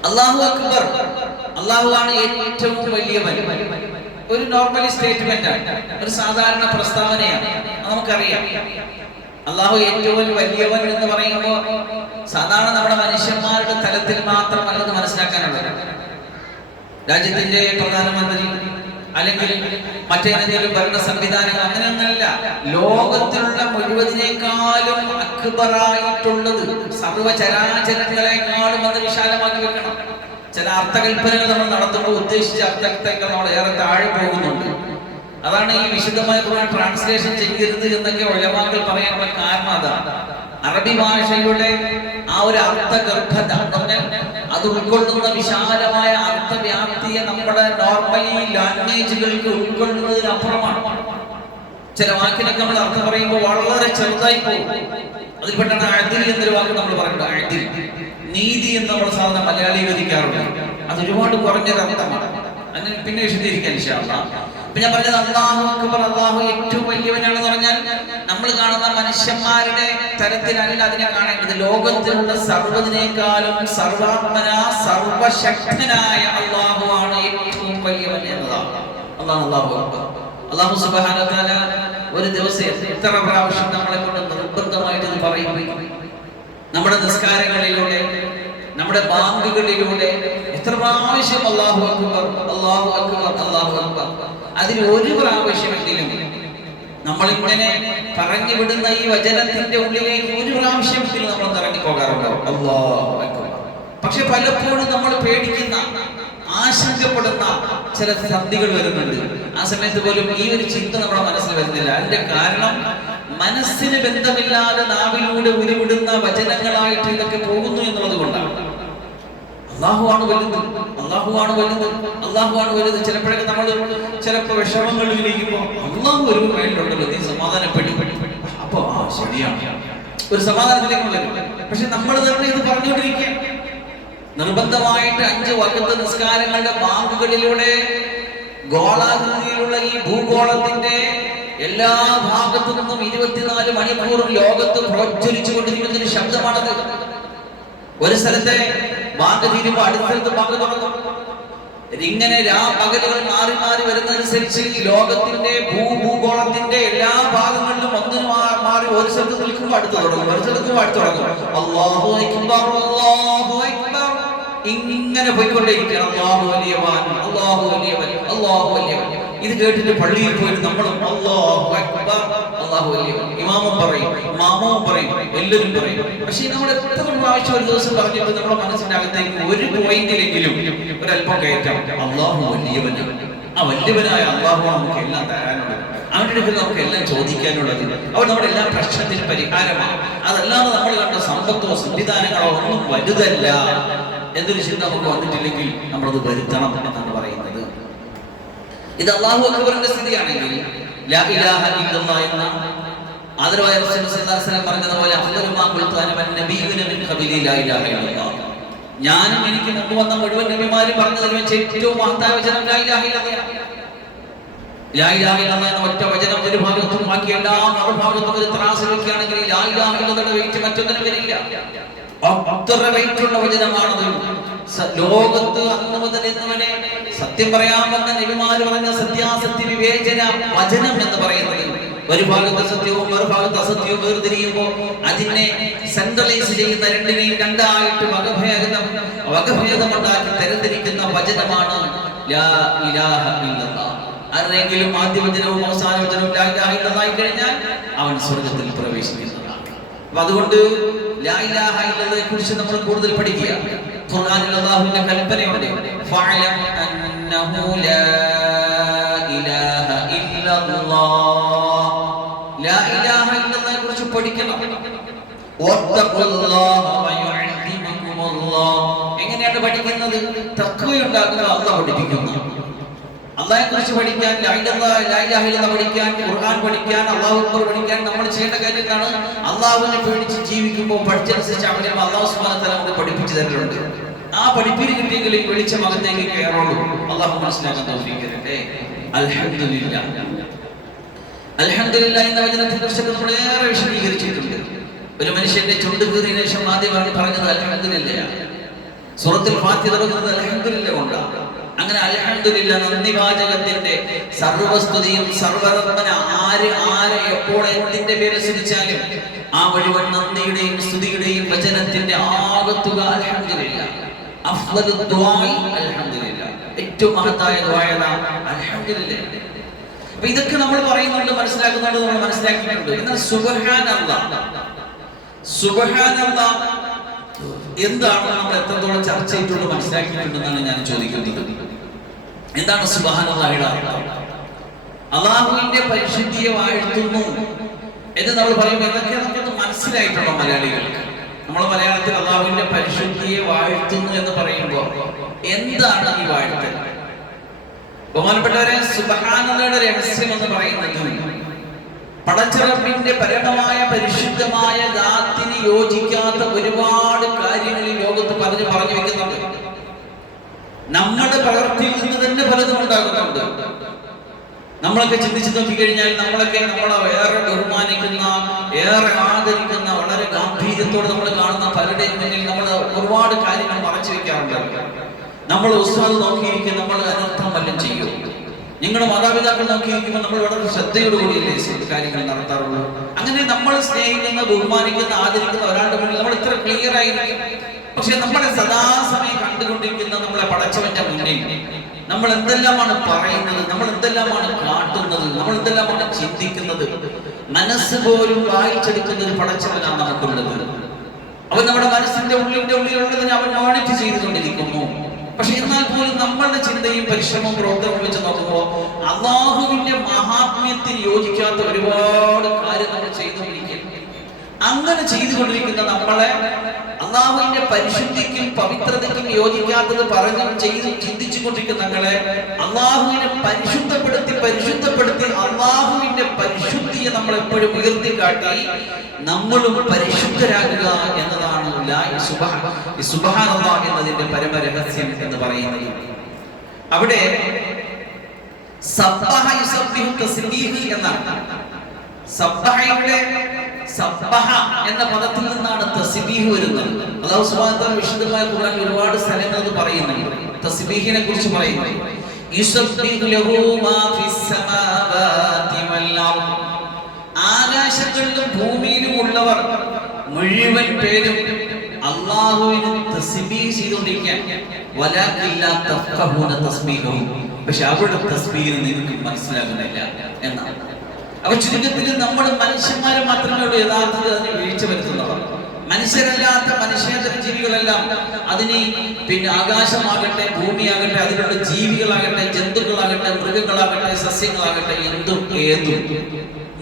അല്ലാഹു അക്ബർ, അല്ലാഹുവാണ് ഏറ്റവും വലിയവൻ, ഒരു നോർമൽ സ്റ്റേറ്റ്മെന്റ് ആണ്, ഒരു സാധാരണ പ്രസ്താവനയാണ്. നമുക്കറിയാം അല്ലാഹു ഏറ്റവും വലിയവൻ എന്ന് പറയുമ്പോൾ സാധാരണ നമ്മുടെ മനുഷ്യന്മാരുടെ തലത്തിൽ മാത്രമല്ലത് മനസ്സിലാക്കാനുള്ളത്. രാജ്യത്തിന്റെ പ്രധാനമന്ത്രി അല്ലെങ്കിൽ മറ്റേതെങ്കിലും ഭരണ സംവിധാനങ്ങൾ അങ്ങനെയൊന്നല്ല. ലോകത്തിലുള്ള മുഴുവതിനേക്കാളും അക്ബറായിട്ടുള്ളത്, സർവ്വചരാചരങ്ങളെക്കാളും അത് വിശാലമാക്കി വെക്കണം. ചില അർത്ഥകൽപ്പനകൾ നമ്മൾ നടത്തുമ്പോൾ ഉദ്ദേശിച്ച അർത്ഥത്തേക്കാൾ നമ്മൾ ഏറെ താഴെ പോകുന്നുണ്ട്. അതാണ് ഈ വിശുദ്ധമായ ഖുർആൻ ട്രാൻസ്ലേഷൻ ചെയ്യരുത് എന്നൊക്കെ ഉലമാക്കൾ പറയാനുള്ള കാരണം. അതാണ് അറബി ഭാഷയുടെ ആ ഒരു അർത്ഥഗർഭത എന്ന് പറഞ്ഞാൽ അത് ഉൾക്കൊള്ളുന്ന വിശാലമായ അർത്ഥവ്യാപ്തിയെ നമ്മുടെ നോർമലി ലാംഗ്വേജുകൾക്ക് ഉൾക്കൊള്ളുന്നതിനപ്പുറമാണ്. ചില വാക്കിനൊക്കെ നമ്മൾ അർത്ഥം പറയുമ്പോൾ വളരെ ചെറുതായി പോകും. അതിൽപ്പെട്ടാണ് അദിൽ എന്നൊരു വാക്ക് നമ്മൾ പറയുന്നത്. അദിൽ, നീതി എന്ന് നമ്മൾ സാധാരണ മലയാളീകരിക്കാറുണ്ട്. അത് ഒരുപാട് കുറഞ്ഞൊരർത്ഥമാണ്. അങ്ങനെ പിന്നെ വിശദീകരിക്കാൻ ഇൻഷാ അല്ലാഹ്. ഇപ്പൊ ഞാൻ പറഞ്ഞത് അല്ലാഹു അക്ബർ, അല്ലാഹു ഏറ്റവും വലിയവനാണെന്ന് പറഞ്ഞാൽ നമ്മൾ കാണുന്ന മനുഷ്യന്മാരുടെ തരത്തിലല്ല അതിനെ കാണേണ്ടത്. ലോകത്തിലുള്ള സർവ്വതിനേക്കാളും സർവാത്മന സർവശക്തനായ അല്ലാഹു ആണ് ഏറ്റവും വലിയവൻ എന്നതാണ്. അല്ലാഹു അക്ബർ. അല്ലാഹു സുബ്ഹാനഹു വ തആല ഒരു ദിവസം എത്ര പ്രാവശ്യം നമ്മളെ കൊണ്ട് നിർബന്ധമായിട്ട് ഇത് പറയിപ്പിക്കും. നമ്മുടെ നിസ്കാരങ്ങളിലൂടെ, നമ്മുടെ ബാങ്കുകളിലൂടെ എത്ര പ്രാവശ്യം അല്ലാഹു അക്ബർ, അല്ലാഹു അക്ബർ, അല്ലാഹു അക്ബർ. അതിൽ ഒരു പ്രാവശ്യമെങ്കിലും നമ്മളിങ്ങനെ പറഞ്ഞു വിടുന്ന ഈ വചനത്തിന്റെ ഉള്ളിലേക്ക് ഒരു പ്രാവശ്യമെങ്കിലും നമ്മൾ ഇറങ്ങി പോകാറുണ്ടോ? അല്ലാഹു അക്ബർ. പക്ഷെ പലപ്പോഴും നമ്മൾ പേടിക്കുന്ന, ആശങ്കപ്പെടുന്ന ചില സന്ധികൾ വരുന്നുണ്ട്. ആ സമയത്ത് പോലും ഈ ഒരു ചിന്ത നമ്മുടെ മനസ്സിൽ വരുന്നില്ല. അതിന്റെ കാരണം മനസ്സിന് ബന്ധമില്ലാതെ നാവിലൂടെ ഉരുവിടുന്ന വചനങ്ങളായിട്ട് ഇതൊക്കെ പോകുന്നു എന്നുള്ളത് കൊണ്ടാണ്. അല്ലാഹുവാണ് വലുത്, അല്ലാഹുവാണ് വലുത്, അല്ലാഹുവാണ് വലുത്. ചിലപ്പോഴൊക്കെ നമ്മൾ ചിലപ്പോൾ വിഷമങ്ങളിലിരിക്കുമ്പോൾ അല്ലാഹു ഒരു മേലുണ്ടല്ലോ, നീ സമാധാനപ്പെട്ടു. അപ്പൊ ശരിയാണ്, ഒരു സമാധാനത്തിലേക്ക് വരും. പക്ഷെ നമ്മൾ തന്നെ ഇത് പറഞ്ഞുകൊണ്ടിരിക്കുക നിർബന്ധമായിട്ട് 5 വഖത്ത് നിസ്കാരങ്ങളുടെ ബാങ്കുകളിലൂടെ ഗോളാകൃതിയിലുള്ള ഈ ഭൂഗോളത്തിന്റെ എല്ലാ ഭാഗത്തു നിന്നും 24 മണിക്കൂറും ലോകത്ത് പ്രോജ്വലിച്ചു കൊണ്ടിരിക്കുന്ന ഒരു ശബ്ദമാണത്. ഒരു സ്ഥലത്തെ ബാങ്ക് തീരുമ്പോൾ അടുത്ത സ്ഥലത്ത് ബാങ്ക് തുടങ്ങും. ഇങ്ങനെ പകലുകൾ മാറി മാറി വരുന്നതനുസരിച്ച് ലോകത്തിന്റെ ഭൂഗോളത്തിന്റെ എല്ലാ ഭാഗങ്ങളിലും ഒന്നിനു മാറി ഒരു സ്ഥലത്ത് നിൽക്കുമ്പോൾ അടുത്ത് തുടങ്ങും, ഒരു സ്ഥലത്ത് അടുത്ത് തുടങ്ങും. അല്ലാഹു അക്ബർ, അല്ലാഹു അക്ബർ, ഇങ്ങനെ പോയിക്കൊണ്ടേയിരിക്കണം. അല്ലാഹു വലിയവൻ, അല്ലാഹു വലിയവൻ, അല്ലാഹു വലിയവൻ. ഇത് കേട്ടിട്ട് പള്ളിയിൽ പോയിട്ട് നമ്മളും അല്ലാഹു അക്ബർ, അല്ലാഹു വലിയവൻ. ഇമാമും പറയും, മാമും പറയും, എല്ലാവരും പറയും. പക്ഷേ നമ്മൾ എത്ര പ്രാവശ്യം ഒരു ദിവസം പറഞ്ഞിട്ട് നമ്മുടെ മനസ്സിന്റെ അകത്തേക്ക് ഒരു പോയിന്റിലെങ്കിലും ഒരല്പം കയറ്റാം. അല്ലാഹു വലിയവനാണ്. ആ വലിയവനായ അല്ലാഹു നമുക്ക് എല്ലാം തരാനുള്ളത്, അവന്റെ അടുത്ത് നമുക്ക് എല്ലാം ചോദിക്കാനുള്ളത്, അവൻ നമ്മുടെ എല്ലാ പ്രശ്നത്തിനും പരിഹാരമാണ്. അതല്ലാതെ നമ്മൾ കണ്ട സമ്പത്തോ സംവിധാനങ്ങളോ ഒന്നും വലുതല്ല എന്നൊരു ചിന്ത നമുക്ക് വന്നിട്ടില്ലെങ്കിൽ നമ്മളത് വരുത്തണം എന്നാണ് പറയുന്നത്. ഇത് അല്ലാഹു അക്ബറിന്റെ സ്ഥിതിയാണെങ്കിൽ ലാ ഇലാഹ ഇല്ലല്ലാഹ് എന്ന ആദരവായ റസൂൽ സല്ലല്ലാഹു അലൈഹി വസല്ലം പറഞ്ഞതുപോലെ അഫ്ളലു മാ ഖുൽതു അന വന്നബിയ്യുന മിൻ ഖബലി ലാ ഇലാഹ ഇല്ലല്ലാഹ്, ഞാനും എനിക്ക് മുമ്പ് വന്ന മുഴുവൻ നബിമാരും പറഞ്ഞതിൽ വെച്ച് ഏറ്റവും മഹത്തായ വചനം ലാ ഇലാഹ ഇല്ലല്ലാഹ്. ലാ ഇലാഹ ഇല്ലല്ലാഹ് എന്ന ഒറ്റ വചനം ഒരു ഭാഗത്തും ബാക്കി എല്ലാ മറുഭാഗത്തും ഒരു ത്രാസിൽ വെക്കുകയാണെങ്കിൽ ലാ ഇലാഹ ഇല്ലല്ലാഹയുടെ വെയിറ്റ് മറ്റൊന്നിനും വരില്ല. അത്ര വെയിറ്റുള്ള വചനമാണത്. ലോകത്ത് അന്ന് മുതൽ ഇന്ന് വരെ സത്യം പറയാമെന്ന നബിമാര് പറഞ്ഞ സത്യാസത്യ വിവേചന വചനം എന്ന് പറയുന്നത് ഒരു ഭാഗത്ത് സത്യവും മറുഭാഗത്ത് അസത്യവും വേർതിരിയുമ്പോൾ അതിനെ സെൻട്രലൈസ് ചെയ്യുന്ന രണ്ടിനെയും രണ്ടായിട്ട് വകഭേദമുണ്ടാക്കി തരംതിരിക്കുന്ന വചനമാണ് ലാ ഇലാഹ ഇല്ലല്ലാഹ്. ആരെങ്കിലും ആദ്യ വചനവും അവസാന വചനവും ലാ ഇലാഹ ഇല്ലല്ലാഹ് ആയി കഴിഞ്ഞാൽ അവൻ സ്വർഗ്ഗത്തിൽ പ്രവേശിക്കുന്നതാണ്. അപ്പൊ അതുകൊണ്ട് ലാ ഇലാഹ ഇല്ലല്ലാഹയെ കുറിച്ച് നമ്മൾ കൂടുതൽ പഠിക്കുക. ഖുർആനിൽ അല്ലാഹുവിന്റെ കൽപ്പനയുണ്ട്, ഫഅലം അന്നഹു ലാ ഇലാഹ ഇല്ലല്ലാഹ്. ലാ ഇലാഹ ഇല്ലല്ലാഹയെ കുറിച്ച് പഠിക്കണം. വത്തഖുല്ലാഹ വയുഅല്ലിമുകുമുല്ലാഹ്. എങ്ങനെയാണ് പഠിക്കുന്നത്? തഖ്വ ഉണ്ടാക്കുന്നത് അല്ലാഹു പഠിപ്പിക്കുന്നു. അല്ലാഹയെ കുറിച്ച് പഠിക്കാൻ, ലാ ഇലാഹ ഇല്ലല്ലാഹ് പഠിക്കാൻ, ഖുർആൻ പഠിക്കാൻ, അല്ലാഹു അക്ബർ പഠിക്കാൻ നമ്മൾ ചെയ്യേണ്ട കാര്യങ്ങളാണ്. അല്ലാഹുവിനെ പേടിച്ച് ജീവിക്കുമ്പോൾ പഠിച്ചനുസരിച്ച് അവിടെ അല്ലാഹു സുബ്ഹാനഹു വ തആല നമുക്ക് പഠിപ്പിച്ചു തരുന്നുണ്ട്. ആ പഠിപ്പിന് കിട്ടിയെങ്കിൽ വെളിച്ചം അകത്തേക്ക് കയറുള്ളൂ. അല്ലാഹു മനസ്സിലാക്കാൻ തൗഫീഖ് തരട്ടെ. അൽഹംദുലില്ലാഹ്. അൽഹംദുലില്ലാഹ് എന്ന വചനത്തെ കുറിച്ച് നമ്മൾ ഏറെ വിശദീകരിച്ചിട്ടുണ്ട്. ഒരു മനുഷ്യന്റെ ചുണ്ട് കീറിയ ശേഷം ആദ്യമാണ് പറഞ്ഞത് അൽഹംദുലില്ലാഹ്. സൂറത്തുൽ ഫാത്തിഹ തുടങ്ങുന്നത് അൽഹംദുലില്ലാഹ് കൊണ്ടാണ്. അങ്ങനെ അൽഹംദുലില്ലാഹ് നന്ദിവാചകത്തിന്റെ സർവസ്തുതിയും സർവ്വധർമ്മന ആര് എപ്പോൾ എന്തിന്റെ പേര് സ്തുതിച്ചാലും ആ മുഴുവൻ നന്ദിയുടെയും സ്തുതിയുടെയും വചനത്തിന്റെ ആകത്തുക അൽഹംദുലില്ലാഹ്. അഫ്ളലു ദുആഇ അൽഹംദുലില്ലാഹ്. ഏറ്റവും മഹത്തായ ദുആയാണ് അൽഹംദുലില്ലാഹ്. അപ്പൊ ഇതൊക്കെ നമ്മൾ പറയുന്നുണ്ട്, മനസ്സിലാക്കുന്നുണ്ട്, നമ്മൾ മനസ്സിലാക്കിയിട്ടുണ്ട്. എന്നാൽ സുബ്ഹാനല്ലാഹ് എന്താണ് നമ്മൾ എത്രത്തോളം ചർച്ച ചെയ്തിട്ടുള്ളത് മനസ്സിലാക്കിയിട്ടുണ്ടെന്നാണ് ഞാൻ ചോദിക്കുന്നത്. എന്താണ് സുബ്ഹാനല്ലാഹിന്റെ അർത്ഥം? അല്ലാഹുവിന്റെ പരിശുദ്ധിയെ വാഴ്ത്തുന്നു എന്ന് നമ്മൾ പറയുമ്പോൾ എന്തൊക്കെ നമുക്കൊന്ന് മനസ്സിലായിട്ടുണ്ടോ മലയാളികൾക്ക്? നമ്മൾ മലയാളത്തിൽ അല്ലാഹുവിന്റെ പരിശുദ്ധിയെ വാഴ്ത്തുന്നു എന്ന് പറയുമ്പോൾ എന്താണ് ഈ വാഴ്ത്തൽ? ബഹുമാനപ്പെട്ടവരെ, സുബ്ഹാനല്ലാഹയുടെ രഹസ്യം എന്ന് പറയുന്നത് പടച്ചറപ്പിന്റെ പരമമായ പരിശുദ്ധമായ ദാത്തിന് യോജിക്കാത്ത ഒരുപാട് കാര്യങ്ങൾ ഈ ലോകത്ത് പറഞ്ഞു വെക്കുന്നുണ്ട്. നമ്മുടെ പ്രവൃത്തിയിൽ നിന്ന് തന്നെ പലതും ഉണ്ടാകുന്നുണ്ട്. നമ്മളൊക്കെ ചിന്തിച്ചു നോക്കിക്കഴിഞ്ഞാൽ നമ്മളെ ഏറെ ബഹുമാനിക്കുന്ന, ഏറെ ആദരിക്കുന്ന, വളരെ ഗാംഭീര്യത്തോടെ നമ്മൾ കാണുന്ന പലരുടെയും മുന്നിൽ നമ്മൾ ഒരുപാട് കാര്യങ്ങൾ മറച്ചു വെക്കാറുണ്ട്. നമ്മൾ ഉസ്താദ് നോക്കിയിരിക്കും, നമ്മൾ അനർത്ഥം വല്ലതും ചെയ്യും. നിങ്ങളുടെ മാതാപിതാക്കൾ നോക്കിയിരിക്കുമ്പോൾ നമ്മൾ വളരെ ശ്രദ്ധയോടുകൂടിയല്ലേ കാര്യങ്ങൾ നടത്താറുള്ളൂ. അങ്ങനെ നമ്മൾ സ്നേഹിക്കുന്ന, ബഹുമാനിക്കുന്ന, ആദരിക്കുന്ന ഒരാളുടെ മുന്നിൽ നമ്മൾ ഇത്ര ക്ലിയർ ആയിരിക്കും. പക്ഷെ നമ്മളെ സദാസമയം കണ്ടുകൊണ്ടിരിക്കുന്ന നമ്മളെ പടച്ചവന്റെ മുന്നിൽ നമ്മൾ എന്തെല്ലാമാണ് പറയുന്നത്, നമ്മൾ എന്തെല്ലാമാണ് കാട്ടുന്നത്, നമ്മൾ എന്തെല്ലാമാണ് ചിന്തിക്കുന്നത്, മനസ്സ് പോലും വായിച്ചെടുക്കുന്ന ഒരു പടച്ചവനാണ് നമുക്കുള്ളത്. അവൻ നമ്മുടെ മനസ്സിന്റെ ഉള്ളിലുള്ളതിനെ അവൻ മോണിറ്റർ ചെയ്തുകൊണ്ടിരിക്കുന്നു. പക്ഷെ എന്നാൽ പോലും നമ്മളുടെ ചിന്തയും പരിശ്രമവും പ്രവർത്തനവും വെച്ച് നോക്കുമ്പോൾ അല്ലാഹുവിന്റെ മഹാത്മ്യത്തിന് യോജിക്കാത്ത ഒരുപാട് കാര്യം നമ്മൾ ചെയ്തുകൊണ്ടിരിക്കുന്നു. അങ്ങനെ ചെയ്തുകൊണ്ടിരിക്കുന്ന നമ്മളെ അള്ളാഹുവിന്റെ പരിശുദ്ധിക്കും പവിത്രതയ്ക്കും യോജിക്കാത്തത് പറഞ്ഞും ചെയ്തും ചിന്തിച്ചു കൊണ്ടിരിക്കുന്ന ഞങ്ങളെ അള്ളാഹുവിനെ പരിശുദ്ധപ്പെടുത്തി അള്ളാഹുവിന്റെ പരിശുദ്ധിയെ നമ്മൾ എപ്പോഴും ഉയർത്തിക്കാട്ടി നമ്മളും പരിശുദ്ധരാകുക എന്നതാണ് സുബ്ഹാനല്ലാഹ് എന്നതിന്റെ പരമരഹസ്യം എന്ന് പറയുന്നത്. അവിടെ സബ്ബഹ യുസബ്ബിഹു തസ്ബീഹ് എന്നാണ്. സബ്ബഹയുടെ സബ്ബഹ എന്ന പദത്തിൽ നിന്നാണ് തസ്ബീഹ് വരുന്നത്. അല്ലാഹു സുബ്ഹാനഹു വ തആല വിശുദ്ധമായ ഖുർആനിൽ ഒരുപാട് സ്ഥലങ്ങളിൽ പറയുന്നുണ്ട്, തസ്ബീഹിനെ കുറിച്ച് പറയുന്നുണ്ട്. യുസബ്ബിഹു ലഹു മാ ഫിസ് സമാവാതി വൽ അർദ്, ആകാശങ്ങളിലും ഭൂമിയിലും ഉള്ളവർ മുഴുവൻ പേരും അല്ലാഹുവിനെ തസ്ബീഹ് ചെയ്തുകൊണ്ടിരിക്കുകയാണ്. വലാകിൻ ലാ തഫഖഹൂന തസ്ബീഹഹും, പക്ഷെ അവരുടെ തസ്ബീഹ് നിങ്ങൾക്ക് മനസ്സിലാകുന്നില്ല എന്നാണ്. അപ്പൊ ചുരുക്കത്തിൽ നമ്മൾ മനുഷ്യന്മാരെ മാത്രമേ ഉള്ളൂ യഥാർത്ഥത്തിൽ അതിന് വീഴ്ച വരുത്തുന്നവർ. മനുഷ്യരല്ലാത്ത മനുഷ്യേതര ജീവികളെല്ലാം അതിന് ആകാശമാകട്ടെ ഭൂമിയാകട്ടെ അതിലുള്ള ജീവികളാകട്ടെ ജന്തുക്കളാകട്ടെ മൃഗങ്ങളാകട്ടെ സസ്യങ്ങളാകട്ടെ എന്തും ഏതും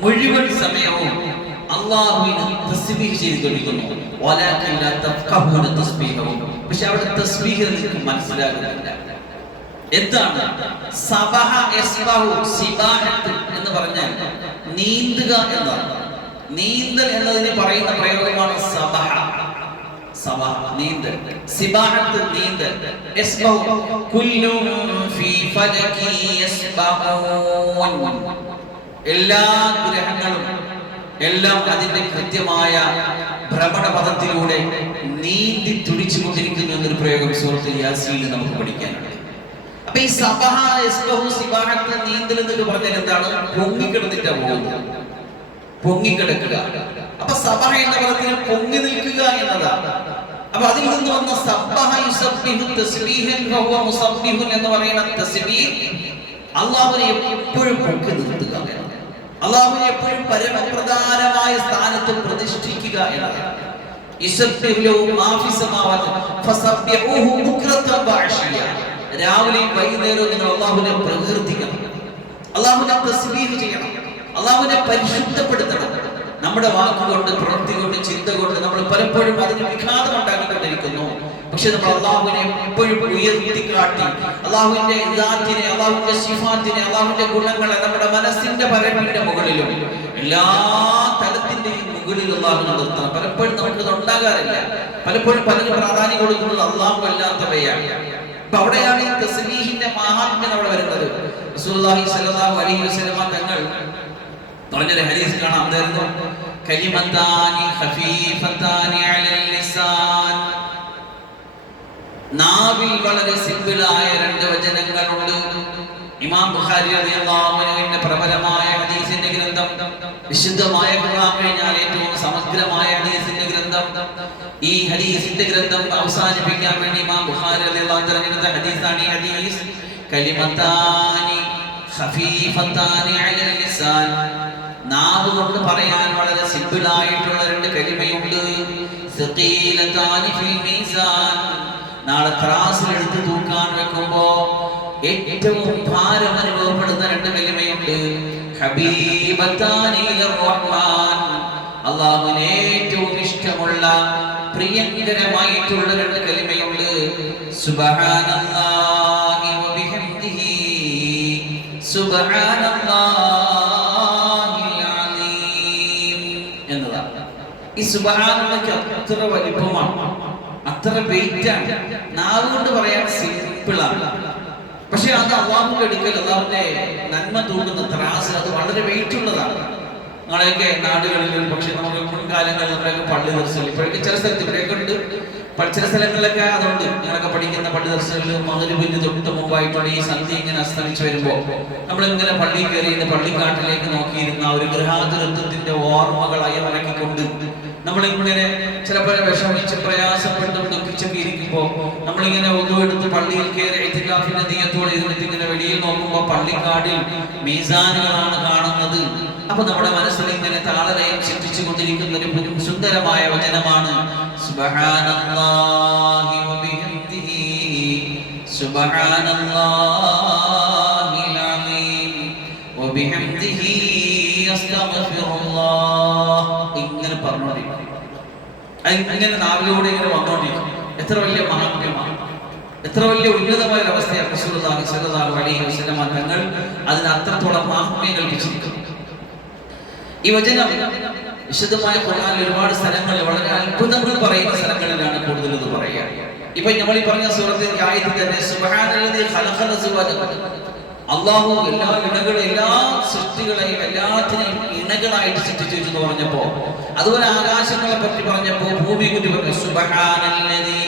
മുഴുവൻ സമയവും അല്ലാഹുവിനെ തസ്ബീഹ് ചെയ്തുകൊണ്ടിരിക്കുന്നു. വലാകിൻ ലാ തഫഖഹൂന തസ്ബീഹഹും, പക്ഷെ അവിടെ തസ്ബീഹ് നിങ്ങൾക്ക് മനസ്സിലാകുന്നില്ല. എന്താണ് സബഹ യസ്ബഹു സിബാഹത്ത് എന്ന് പറഞ്ഞാൽ നീന്തുക എന്നാണ്. നീന്തൽ എന്നതിന് പറയുന്ന പ്രയോഗമാണ് സബഹ. സബഹ നീന്തൽ, സിബാഹത്ത് നീന്തൽ, യസ്ബഹു കുല്ലുൻ ഫീ ഫലകി യസ്ബഹൂൻ, എല്ലാ ഗ്രഹങ്ങളും എല്ലാം അതിന്റെ കൃത്യമായ ഭ്രമണപഥത്തിലൂടെ നീന്തി തുടിച്ചുകൊണ്ടിരിക്കുന്നു എന്നൊരു പ്രയോഗം സൂറത്തുൽ യാസീനിൽ നമുക്ക് പഠിക്കാനുണ്ട്. അപ്പൊ ഈ സബഹ യസ്ബഹു സിബാഹത്ത് നീന്തൽ എന്നൊക്കെ പറഞ്ഞാൽ എന്താണ്? പൊങ്ങിക്കിടന്നിട്ടാ പോകുന്നത്, പൊങ്ങിക്കിടക്കുക. അപ്പൊ സബഹ എന്ന പദത്തിന് പൊങ്ങി നിൽക്കുക എന്നതാണ്. അപ്പൊ അതിൽ നിന്ന് വന്ന സബ്ബഹ യുസബ്ബിഹു തസ്ബീഹൻ ഫഹുവ മുസബ്ബിഹുൻ എന്ന് പറയുന്ന തസ്ബീഹ് അല്ലാഹുവിനെ എപ്പോഴും പൊക്കി നിർത്തുക എന്നതാണ്. അല്ലാഹുവിനെ എപ്പോഴും പരമപ്രധാനമായ സ്ഥാനത്ത് പ്രതിഷ്ഠിക്കുക എന്നതാണ്. യുസബ്ബിഹു ലഹു മാ ഫിസ് സമാവാതി ഫസബ്ബിഹൂഹു ബുക്റതൻ വഅശിയ, രാവിലെയും വൈകുന്നേരവും നിങ്ങൾ അല്ലാഹുവിനെ പ്രകീർത്തിക്കണം, അല്ലാഹുവിനെ തസ്ബീഹ് ചെയ്യണം, അല്ലാഹുവിനെ പരിശുദ്ധപ്പെടുത്തണം. നമ്മുടെ വാക്കുകൊണ്ട് പ്രവൃത്തി കൊണ്ട് ചിന്ത കൊണ്ട് നമ്മൾ പലപ്പോഴും അതിന് വിഘാതം ഉണ്ടാക്കിക്കൊണ്ടിരിക്കുന്നു. പക്ഷെ നമ്മൾ അല്ലാഹുവിനെ എപ്പോഴും ഉയർത്തിക്കാട്ടി അല്ലാഹുവിന്റെ ദാത്തിനെ, അല്ലാഹുവിന്റെ സിഫാത്തിനെ, അല്ലാഹുവിന്റെ ഗുണങ്ങളെ നമ്മുടെ മനസ്സിന്റെ പരപ്പിന്റെ മുകളിലും എല്ലാ തലത്തിന്റെയും മുകളിൽ അല്ലാഹുവിനെ നിർത്തണം. പലപ്പോഴും നമുക്കത് ഉണ്ടാകാറില്ല. പലപ്പോഴും പലരും പ്രാധാന്യം കൊടുക്കുന്നത് അല്ലാഹു അല്ലാത്തവയാണ്. അപ്പൊ അവിടെയാണ് ഈ തസ്ബീഹിന്റെ മഹാത്മ്യം അവിടെ വരുന്നത്. റസൂലുള്ളാഹി സ്വല്ലല്ലാഹു അലൈഹി വസല്ലം തങ്ങൾ പറഞ്ഞൊരു ഹദീസ് കാണാം. എന്തായിരുന്നു? കലിമത്താനി ഖഫീഫത്താനി അലൽ ലിസാൻ, നാവിൽ വളരെ സിമ്പിളായ രണ്ട് വചനങ്ങളുണ്ട്. ഇമാം ബുഖാരി റളിയല്ലാഹു അൻഹുവിന്റെ പ്രബലമായ ഹദീസിന്റെ ഗ്രന്ഥം, വിശുദ്ധമായ ഖുർആൻ കഴിഞ്ഞാൽ ഏറ്റവും സമഗ്രമായ ഹദീസിന്റെ ഗ്രന്ഥം. ഈ ഹദീസിന്റെ ഗ്രന്ഥം അവസാനിപ്പിക്കാൻ വേണ്ടി ഇമാം ബുഖാരി റളിയല്ലാഹു അൻഹു തിരഞ്ഞെടുത്ത ഹദീസാണ് ഈ ഹദീസ്. കലിമത്താനി ഖഫീഫത്താനി അലൽ ലിസാൻ, നാവ് കൊണ്ട് പറയാൻ വളരെ സിമ്പിൾ ആയിട്ടുള്ള രണ്ട് കലിമയുണ്ട്. സഖീലതാനി ഫിൽ മീസാൻ, നാളെ ത്രാസിൽ എടുത്ത് തൂക്കാൻ വെക്കുമ്പോ ഏറ്റവും ഭാരം അനുഭവപ്പെടുന്ന രണ്ട് കലിമയുണ്ട്. ഹബീബതാനി ഇലർ റഹ്മാൻ, അല്ലാഹുവിന് ഏറ്റവും ഇഷ്ടമുള്ള പ്രിയങ്കരമായിട്ടുള്ള രണ്ട് കലിമയുണ്ട്. സുബ്ഹാനല്ലാഹി വ ബിഹംദിഹി സുബ്ഹാനല്ലാഹിൽ അലീം എന്നതാണ്. ഈ സുബ്ഹാനല്ലാഹ് അത്ര വലിപ്പമാണ്, അത്ര വെയിറ്റാണ്. നാവ് കൊണ്ട് പറയാൻ സിമ്പിളാണ്. പക്ഷെ അത് അല്ലാഹുവിന്റെ അടുക്കൽ അല്ലാഹുവിന്റെ നന്മ തൂക്കുന്ന ത്രാസ് അത് വളരെ വെയിറ്റ് ഉള്ളതാണ്. നമ്മളെയൊക്കെ നാടുകളിൽ പക്ഷെ നമുക്ക് മുൻകാലങ്ങളിൽ നമ്മളൊക്കെ പള്ളി ദർശനം ഇപ്പോഴൊക്കെ ചില സ്ഥലത്ത് ഇവിടെയൊക്കെ ഉണ്ട്, ചില സ്ഥലങ്ങളിലൊക്കെ അതുകൊണ്ട്. ഞങ്ങളൊക്കെ പഠിക്കുന്ന പള്ളി ദർശനങ്ങളിൽ മഗ്‌രിബിന് തൊട്ട് മുമ്പായിട്ടുള്ള ഈ സന്ധ്യ ഇങ്ങനെ അസ്തമിച്ചു വരുമ്പോൾ നമ്മളിങ്ങനെ പള്ളി കയറി പള്ളിക്കാട്ടിലേക്ക് നോക്കിയിരുന്ന ഒരു ഗൃഹാതുരത്വത്തിന്റെ ഓർമ്മകളായി മലക്കിക്കൊണ്ട് നമ്മളിങ്ങനെ ചിലപ്പോൾ വിഷമിച്ച് പ്രയാസപ്പെട്ടും ദുഃഖിച്ചൊക്കെ ഇരിക്കുമ്പോൾ നമ്മളിങ്ങനെ ഒന്നുമെടുത്ത് പള്ളിയിൽ കയറി ഇത്തികാഫിന്റെ നീയത്തോടെ ഇരുന്നിട്ട് ഇങ്ങനെ വെളിയിൽ നോക്കുമ്പോൾ പള്ളിക്കാടിൽ മീസാനുകളാണ് കാണുന്നത്. അപ്പൊ നമ്മുടെ മനസ്സിൽ ഇങ്ങനെ താളലയം ചിന്തിച്ചു കൊണ്ടിരിക്കുന്ന ഒരു സുന്ദരമായ വചനമാണ് സുബ്ഹാനല്ലാഹി വ ബിഹംദിഹി സുബ്ഹാനല്ലാഹിൽ അലീം വ ബിഹംദിഹി അസ്തഗ്ഫിറുല്ലാഹ്. ഇങ്ങനെ പറഞ്ഞോണ്ടിരിക്കും. ഇങ്ങനെ നാവിലൂടെ ഇങ്ങനെ വന്നുകൊണ്ടിരിക്കും. എത്ര വലിയ മഹാത്മ്യമാണ്, എത്ര വലിയ ഉന്നതമായ അവസ്ഥയാണ് റസൂലുള്ളാഹി സ്വല്ലല്ലാഹു അലൈഹി വസല്ലം തങ്ങൾ അതിന് അത്രത്തോളം മഹാത്മ്യം കൽപ്പിച്ചിരിക്കുന്നു. ഈ വചനം വിശുദ്ധമായ ഖുർആനിൽ ഒരുപാട് സ്ഥലങ്ങളിൽ വളരെ അത്ഭുതങ്ങൾ പറയുന്ന സ്ഥലങ്ങളിലാണ് കൂടുതൽ ഇത് പറയുക. ഇപ്പൊ നമ്മൾ ഈ പറഞ്ഞ സൂറത്തിന്റെ ആയത്തിൽ തന്നെ സുബ്ഹാനല്ലദീ ഖലഖൽ അസ്വാജ, അല്ലാഹു എല്ലാ ഇണകളും എല്ലാ സൃഷ്ടികളെയും എല്ലാത്തിനെയും ഇണകളായിട്ട് സൃഷ്ടിച്ചു എന്ന് പറഞ്ഞപ്പോ, അതുപോലെ ആകാശങ്ങളെ പറ്റി പറഞ്ഞപ്പോ ഭൂമിയെ കുറിച്ച് പറഞ്ഞു സുബ്ഹാനല്ലദീ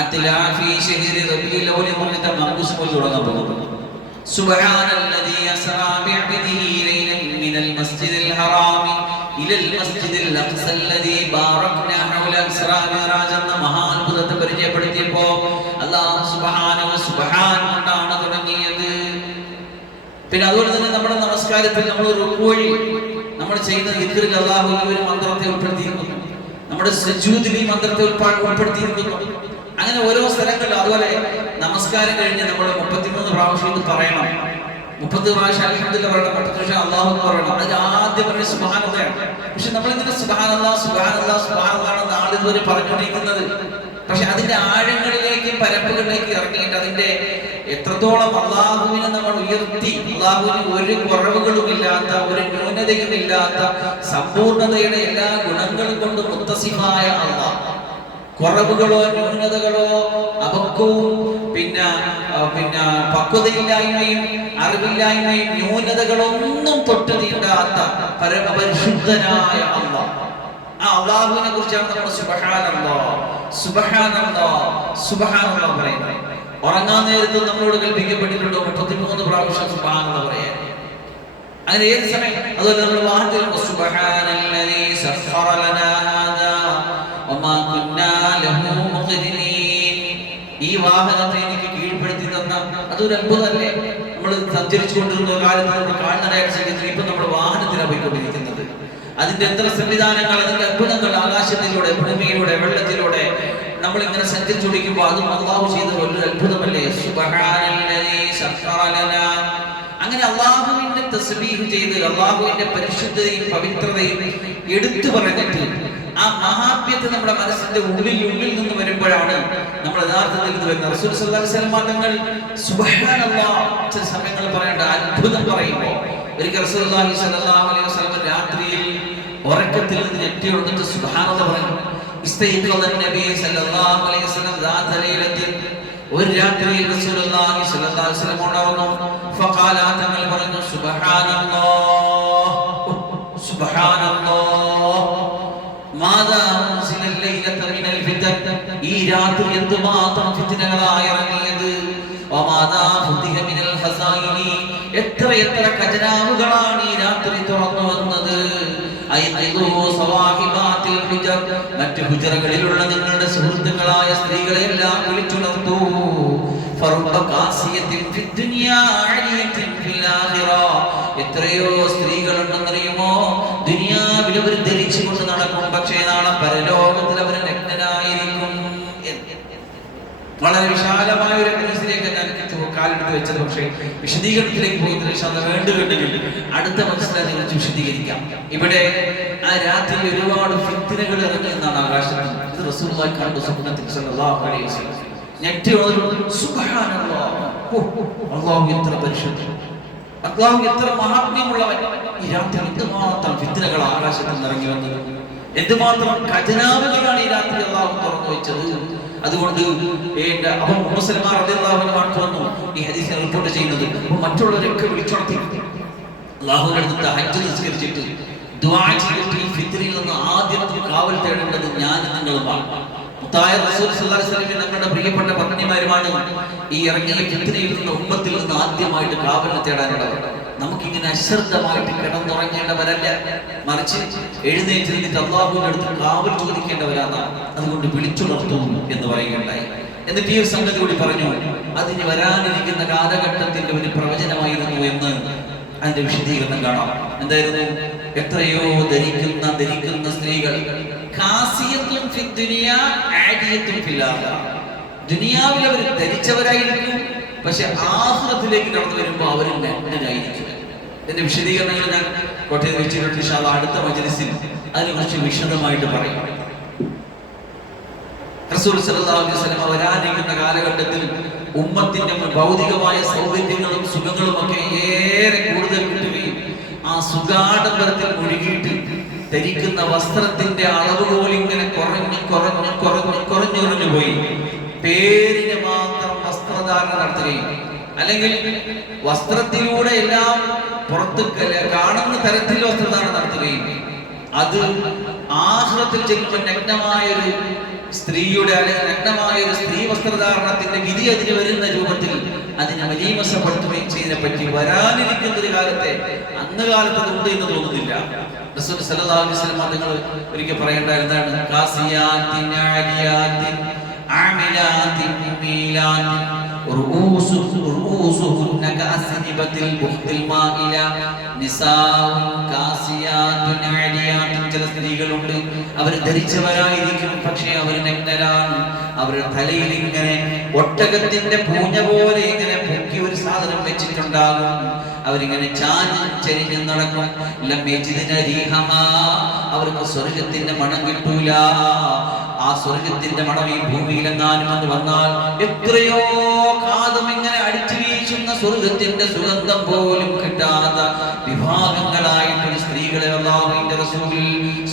അത്ലാ ഫീ ശഹരി റബീഉൽ അവ്വൽ പറഞ്ഞിട്ട് മങ്കൂസ് പോലെ തുടങ്ങാൻ പോകുന്നു. സുബ്ഹാനല്ലദീ അസ്റാ ബിഅബ്ദിഹി ലൈലൻ മിനൽ മസ്ജിദിൽ ഹറാമി ഇലൽ മസ്ജിദിൽ അഖ്സ അല്ലദീ ബാറക്നാ ഹൗല അസ്റാ മിറാജ് എന്ന മഹാത്ഭുതത്തെ പരിചയപ്പെടുത്തിയപ്പോ അല്ലാഹു സുബ്ഹാൻ കൊണ്ടാണ് തുടങ്ങിയത്. പിന്നെ അതുപോലെ തന്നെ നമ്മുടെ നമസ്കാരത്തിൽ നമ്മൾ റുക്കൂഇൽ നമ്മൾ ചെയ്യുന്ന ദിക്റിൽ അല്ലാഹു ഈ ഒരു മന്ത്രത്തെ ഉൾപ്പെടുത്തിയിരിക്കുന്നു. നമ്മുടെ സുജൂദിൽ ഈ മന്ത്രത്തെ ഉൾപ്പെടുത്തിയിരിക്കുന്നു. അങ്ങനെ ഓരോ സ്ഥലങ്ങളിലും അതുപോലെ നമസ്കാരം കഴിഞ്ഞ് നമ്മൾ 33 പ്രാവശ്യം ഇത് പറയണം. 30 പ്രാവശ്യം അൽഹംദുലില്ലാഹ് പറയണം, 30 പ്രാവശ്യം അല്ലാഹു അക്ബർ പറയണം. അതിൽ ആദ്യം പറഞ്ഞ സുബ്ഹാനല്ലാഹ്. പക്ഷെ നമ്മളിങ്ങനെ സുബ്ഹാനല്ലാഹ് സുബ്ഹാനല്ലാഹ് സുബ്ഹാനല്ലാഹ് നാളിതുവരെ പറഞ്ഞുകൊണ്ടിരിക്കുന്നത്. പക്ഷെ അതിന്റെ ആഴങ്ങളിലേക്കും പരപ്പുകളിലേക്ക് ഇറങ്ങിയിട്ട് അതിന്റെ എത്രത്തോളം അള്ളാഹുവിനെ നമ്മൾ ഉയർത്തി, അള്ളാഹുവിന് ഒരു കുറവുകളും ഇല്ലാത്ത, ഒരു ന്യൂനതയും ഇല്ലാത്ത, സമ്പൂർണതയുടെ എല്ലാ ഗുണങ്ങളും കൊണ്ട് മുത്തസിഫായ അള്ളാഹ്, കുറവുകളോ ന്യൂനതകളോ അപക്വവും പിന്നെ പക്വതയില്ലായ്മയും അറിവില്ലായ്മയും ന്യൂനതകളൊന്നും തൊട്ട് തീണ്ടാത്ത പരമപരിശുദ്ധനായ അള്ളാഹ്. ആ അള്ളാഹുവിനെ കുറിച്ചാണ് നമ്മൾ സുബ്ഹാനല്ലാഹ് സുബ്ഹാനല്ലാഹ് സുബ്ഹാനല്ലാഹ് പറയുന്നത്. ഉറങ്ങാൻ നേരത്ത് നമ്മളോട് കൽപ്പിക്കപ്പെട്ടിട്ടുണ്ടോ 33 പ്രാവശ്യം സുബ്ഹാനല്ലാഹ് പറയാൻ. അങ്ങനെ ഏത് സമയം, അതുപോലെ നമ്മൾ വാഹനത്തിൽ സുബ്ഹാനല്ലദീ സഖറ ലനാ ഹാദാ വമാ കുന്നാ ലഹു മുഖ്രിനീൻ, ഈ വാഹനത്തെ എനിക്ക് കീഴ്പ്പെടുത്തി തന്ന അതൊരു അത്ഭുതമല്ലേ. നമ്മൾ സഞ്ചരിച്ചു കൊണ്ടിരുന്ന കാലത്ത് നമ്മൾ കാൽനടയായിട്ട് സഞ്ചരിച്ചു, ഇപ്പൊ നമ്മൾ വാഹനത്തിലാണ് പോയിക്കൊണ്ടിരിക്കുന്നത്. അതിന്റെ എത്ര സംവിധാനങ്ങൾ, അതിന്റെ അത്ഭുതങ്ങൾ ആകാശത്തിലൂടെ, ഭൂമിയിലൂടെ, വെള്ളത്തിലൂടെ നമ്മൾ ഇങ്ങനെ സഞ്ചരിച്ചുകൊണ്ടിരിക്കുമ്പോൾ അതും അല്ലാഹു ചെയ്ത വലിയൊരു അത്ഭുതമല്ലേ. സുബ്ഹാനല്ലദീ സഖറ ലനാ, അങ്ങനെ അല്ലാഹുവിന്റെ തസ്ബീഹ് ചെയ്ത് അല്ലാഹുവിന്റെ പരിശുദ്ധതയും പവിത്രതയും എടുത്തു പറഞ്ഞിട്ട് ആ മഹാത്മ്യത്തെ നമ്മുടെ മനസ്സിന്റെ ഉള്ളിൽ നിന്ന് വരുമ്പോഴാണ് നമ്മൾ യഥാർത്ഥത്തിൽ ഇത് വരുന്നത്. റസൂൽ സല്ലല്ലാഹു അലൈഹി വസല്ലം തങ്ങൾ സുബ്ഹാനല്ലാഹ് ചില സമയങ്ങൾ പറയേണ്ട അത്ഭുതം പറയുമ്പോൾ, ഒരിക്കൽ റസൂലുള്ളാഹി സ്വല്ലല്ലാഹു അലൈഹി വസല്ലം രാത്രിയിൽ ഉറക്കത്തിൽ നിന്ന് ഞെട്ടി ഉണർന്നിട്ട് സുബ്ഹാനല്ലാഹ് പറഞ്ഞു. ഇസ്തൈഖദ നബി സല്ലല്ലാഹു അലൈഹി വസല്ലം ദാത ലൈലത്തിൽ, ഒരു രാത്രിയിൽ റസൂലുള്ളാഹി സ്വല്ലല്ലാഹു അലൈഹി വസല്ലം ഉണർന്നു. ഫഖാല, തങ്ങൾ പറഞ്ഞു സുബ്ഹാനല്ലാഹ് സുബ്ഹാനല്ലാഹ് മാദാ ഉൻസില ലൈലത മിനൽ ഫിതൻ, ഈ രാത്രി എന്തുമാത്രം ഫിത്നകളായി ഇറങ്ങിയത്. വമാദാ ഫുതിഹ മിനൽ ഹസായിനി, എത്ര ഖജനാവുകളാണ് ഈ രാത്രി തുറന്നു വന്നത്. മറ്റു ഹുജറകളിലുള്ള നിങ്ങളുടെ സുഹൃത്തുക്കളായ സ്ത്രീകളെല്ലാം വിളിച്ചുണർത്തൂ. എത്രയോ സ്ത്രീകളുണ്ടെന്നറിയുമോ, ദുനിയാവിൽ അവർ ധരിച്ചുകൊണ്ട് നടക്കും, പക്ഷേ നാളെ പരലോകത്തിൽ അവർ നഗ്നനായിരിക്കും. വളരെ വിശാലമായ ഒരു ഹദീസിലേക്ക് ഞാൻ കാലെടുത്ത് വെച്ചത്, പക്ഷേ വിശദീകരണത്തിലേക്ക് പോകുന്നതിന് വേണ്ടുകെട്ടുകൾ അടുത്ത മനസ്സിലാക്കി കുറിച്ച് വിശദീകരിക്കാം. ഇവിടെ ആ രാത്രി ഒരുപാട് ഫിത്നകൾ ഇറങ്ങി എന്നാണ് ആകാശത്തിൽ. ഇത് റസൂലുള്ളാഹി കണ്ടു സ്വപ്നത്തിൽ സല്ലല്ലാഹു അലൈഹി വസല്ലം. ഞെട്ടി സുബ്ഹാനല്ലാഹ്, അല്ലാഹു എത്ര പരിശുദ്ധൻ, അല്ലാഹു എത്ര മഹാത്മ്യമുള്ളവൻ. ഈ രാത്രി എന്തുമാത്രം ഫിത്നകൾ ആകാശത്തിൽ ഇറങ്ങി വന്നത്, എന്തുമാത്രം ഖജനാവുകളാണ് ഈ രാത്രി അല്ലാഹു തുറന്നു വെച്ചത്. അതുകൊണ്ട് ഈ ഹദീസ് റിപ്പോർട്ട് ചെയ്യുന്നത് മറ്റുള്ളവരൊക്കെ വിളിച്ചുണർത്തി അല്ലാഹുവിന്റെ അടുത്ത് തഹജ്ജുദ് നിസ്കരിച്ചിട്ട് ദുആ ചെയ്തിട്ട് ഈ ഫിത്നയിൽ നിന്ന് ആദ്യം കാവൽ തേടേണ്ടത് ഞാൻ നിങ്ങളുമാണ്. മുത്തായ റസൂൽ സല്ലല്ലാഹു അലൈഹി വസല്ലം നമ്മുടെ പ്രിയപ്പെട്ട പത്നിമാരുമാണ് ഈ ഇറങ്ങിയ ഫിത്നയിൽ നിന്ന്, ഉമ്മത്തിൽ നിന്ന് ആദ്യമായിട്ട് കാവൽ തേടാനുള്ളവർ. നമുക്കിങ്ങനെ അശ്രദ്ധമായിട്ട് കിടന്നുറങ്ങേണ്ടവരല്ല, മറിച്ച് എഴുന്നേറ്റ് നിന്നിട്ട് അല്ലാഹുവിന്റെ അടുത്ത് കാവൽ ചോദിക്കേണ്ടവരാണ്. അതുകൊണ്ട് വിളിച്ചുണർത്തൂ എന്ന് പറയുകയുണ്ടായി. എന്നിട്ട് ഈ സംഗതി കൂടി പറഞ്ഞു, അതിന് വരാനിരിക്കുന്ന കാലഘട്ടത്തിന്റെ ഒരു പ്രവചനമായിരുന്നു എന്ന് അതിന്റെ വിശദീകരണം കാണാം. എന്തായിരുന്നു? എത്രയോ ധരിക്കുന്ന സ്ത്രീകൾ കാസിയത്തുൻ ഫി ദുനിയാ ആദിയത്തുൻ ഫിൽ ആഖിറ, ദുനിയാവിൽ അവർ ധരിച്ചവരായിരിക്കും, പക്ഷെ ആഖിറത്തിലേക്ക് കടന്നു വരുമ്പോൾ അവർ നഗ്നരായിരിക്കും. എന്റെ വിശദീകരണങ്ങൾ ഞാൻ കോട്ടയത്ത് വെച്ചിട്ടുണ്ട്. ഇൻഷാ അല്ലാഹ് അടുത്ത മജ്‌ലിസിൽ അതിനെക്കുറിച്ച് വിശദമായിട്ട് പറയും. റസൂൽ സല്ലല്ലാഹു അലൈഹി വസല്ലം വരാനിരിക്കുന്ന കാലഘട്ടത്തിൽ ഉമ്മത്തിന്റെ ഭൗതികമായ സൗകര്യങ്ങളും സുഖങ്ങളും ഒക്കെ ഏറെ കൂടുതൽ കിട്ടുകയും ആ സുഖാഡംബരത്തിൽ മുഴുകിയിട്ട് ധരിക്കുന്ന വസ്ത്രത്തിന്റെ അളവ് പോലും ഇങ്ങനെ കുറഞ്ഞു പോയി പേരിന് മാത്രം വസ്ത്രധാരണം നടത്തുകയും അല്ലെങ്കിൽ വസ്ത്രത്തിലൂടെ എല്ലാം പുറത്ത് കാണുന്ന തരത്തിൽ വസ്ത്രധാരണം നടത്തുകയും അത് ആഖിറത്തിൽ ചെല്ലുമ്പോൾ നഗ്നമായൊരു സ്ത്രീയുടെ അല്ലെങ്കിൽ നഗ്നമായൊരു സ്ത്രീ വസ്ത്രധാരണത്തിന്റെ വിധി അതിന് വരുന്ന രൂപത്തിൽ അതിനെ മലീമസപ്പെടുത്തുകയും ചെയ്തതിനെ പറ്റി വരാനിരിക്കുന്ന ഒരു കാലത്തെ അന്ന് കാലത്ത് അതുണ്ട് എന്ന് തോന്നുന്നില്ല. റസൂൽ സല്ലല്ലാഹു അലൈഹി വസല്ലം തങ്ങൾ ഒരിക്കൽ പറയേണ്ടതാണ് കാസിയാത്തിൻ ആലിയാത്തിൻ ആമിലാത്തിൻ മുമീലാത്തിൻ റൂസുഹുന്ന കഅസ്നിബത്തിൽ ബുഖ്തിൽ മാഇല നിസാഉൻ കാസിയാത്തുൻ ആലിയാത്തുൻ. ചില സ്ത്രീകളുണ്ട്, അവർ ധരിച്ചവരായിരിക്കും, പക്ഷേ അവർ നഗ്നരാണ്. അവരുടെ തലയിൽ ഇങ്ങനെ ഒട്ടകത്തിന്റെ പൂഞ്ഞ പോലെ ഇങ്ങനെ പൊക്കി ഒരു സാധനം വെച്ചിട്ടുണ്ടാകും. അവരിങ്ങനെ ചരിഞ്ഞ് നടക്കും. അവർക്ക് സ്വർഗത്തിന്റെ മണം കിട്ടൂല. ആ സ്വർഗത്തിന്റെ മണം ഈ ഭൂമിയിലെങ്ങാനും എന്ന് വന്നാൽ എത്രയോ കാലം ഇങ്ങനെ അടിച്ചു വീശുന്ന സ്വർഗത്തിന്റെ സുഗന്ധം പോലും കിട്ടാത്ത വിഭാഗങ്ങളായിട്ടുള്ള സ്ത്രീകളെ അല്ലാഹുവിന്റെ റസൂൽ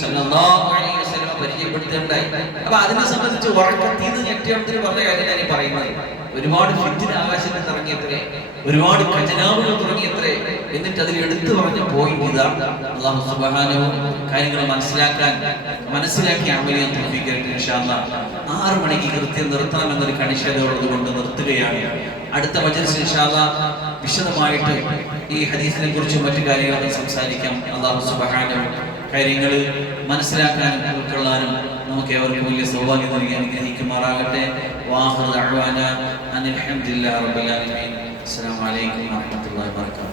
സല്ലല്ലാഹു അലൈഹി വസല്ലം പരിചയപ്പെടുത്തുകയുണ്ടായി. അപ്പൊ അതിനെ സംബന്ധിച്ച് ഉറക്കത്തിൽ നിന്ന് ഞെട്ടിയെടുത്തിന് പറഞ്ഞ കാര്യം ഞാൻ പറയുന്നത്. ഒരുപാട് ഫിത്തിന ആകാശത്തിൽ തുടങ്ങിയത്രേ, ഒരുപാട് ഖജനാവുകൾ തുടങ്ങിയത്രേ. എന്നിട്ട് അതിൽ എടുത്തു പറഞ്ഞ പോയിന്റ് ഇതാണ്. അല്ലാഹു സുബ്ഹാനഹു കാര്യങ്ങൾ മനസ്സിലാക്കി അമലിയാൻ തൗഫീഖ് ഇൻഷാ അല്ലാഹ്. 6 മണിക്ക് കൃത്യം നിർത്തണമെന്നൊരു കണിശതയുള്ളത് കൊണ്ട് നിർത്തുകയാണ്. അടുത്ത മജ്‌ലിസിൽ ഇൻഷാ അല്ലാഹ് വിശദമായിട്ട് ഈ ഹദീസിനെ കുറിച്ചും മറ്റു കാര്യങ്ങളും സംസാരിക്കാം. അല്ലാഹു സുബ്ഹാനഹു കാര്യങ്ങൾ മനസ്സിലാക്കാനും ഉൾക്കൊള്ളാനും നമുക്ക് ഏവർക്കും വലിയ സൗഭാഗ്യം നൽകി അനുഗ്രഹിക്കുമാറാകട്ടെ. വാഹിറു ദഅ്വാനാ അനിൽ ഹംദുലില്ലാഹി റബ്ബിൽ ആലമീൻ. അസ്സലാമു അലൈക്കും വറഹ്മത്തുള്ളാഹി വബറകാതുഹു.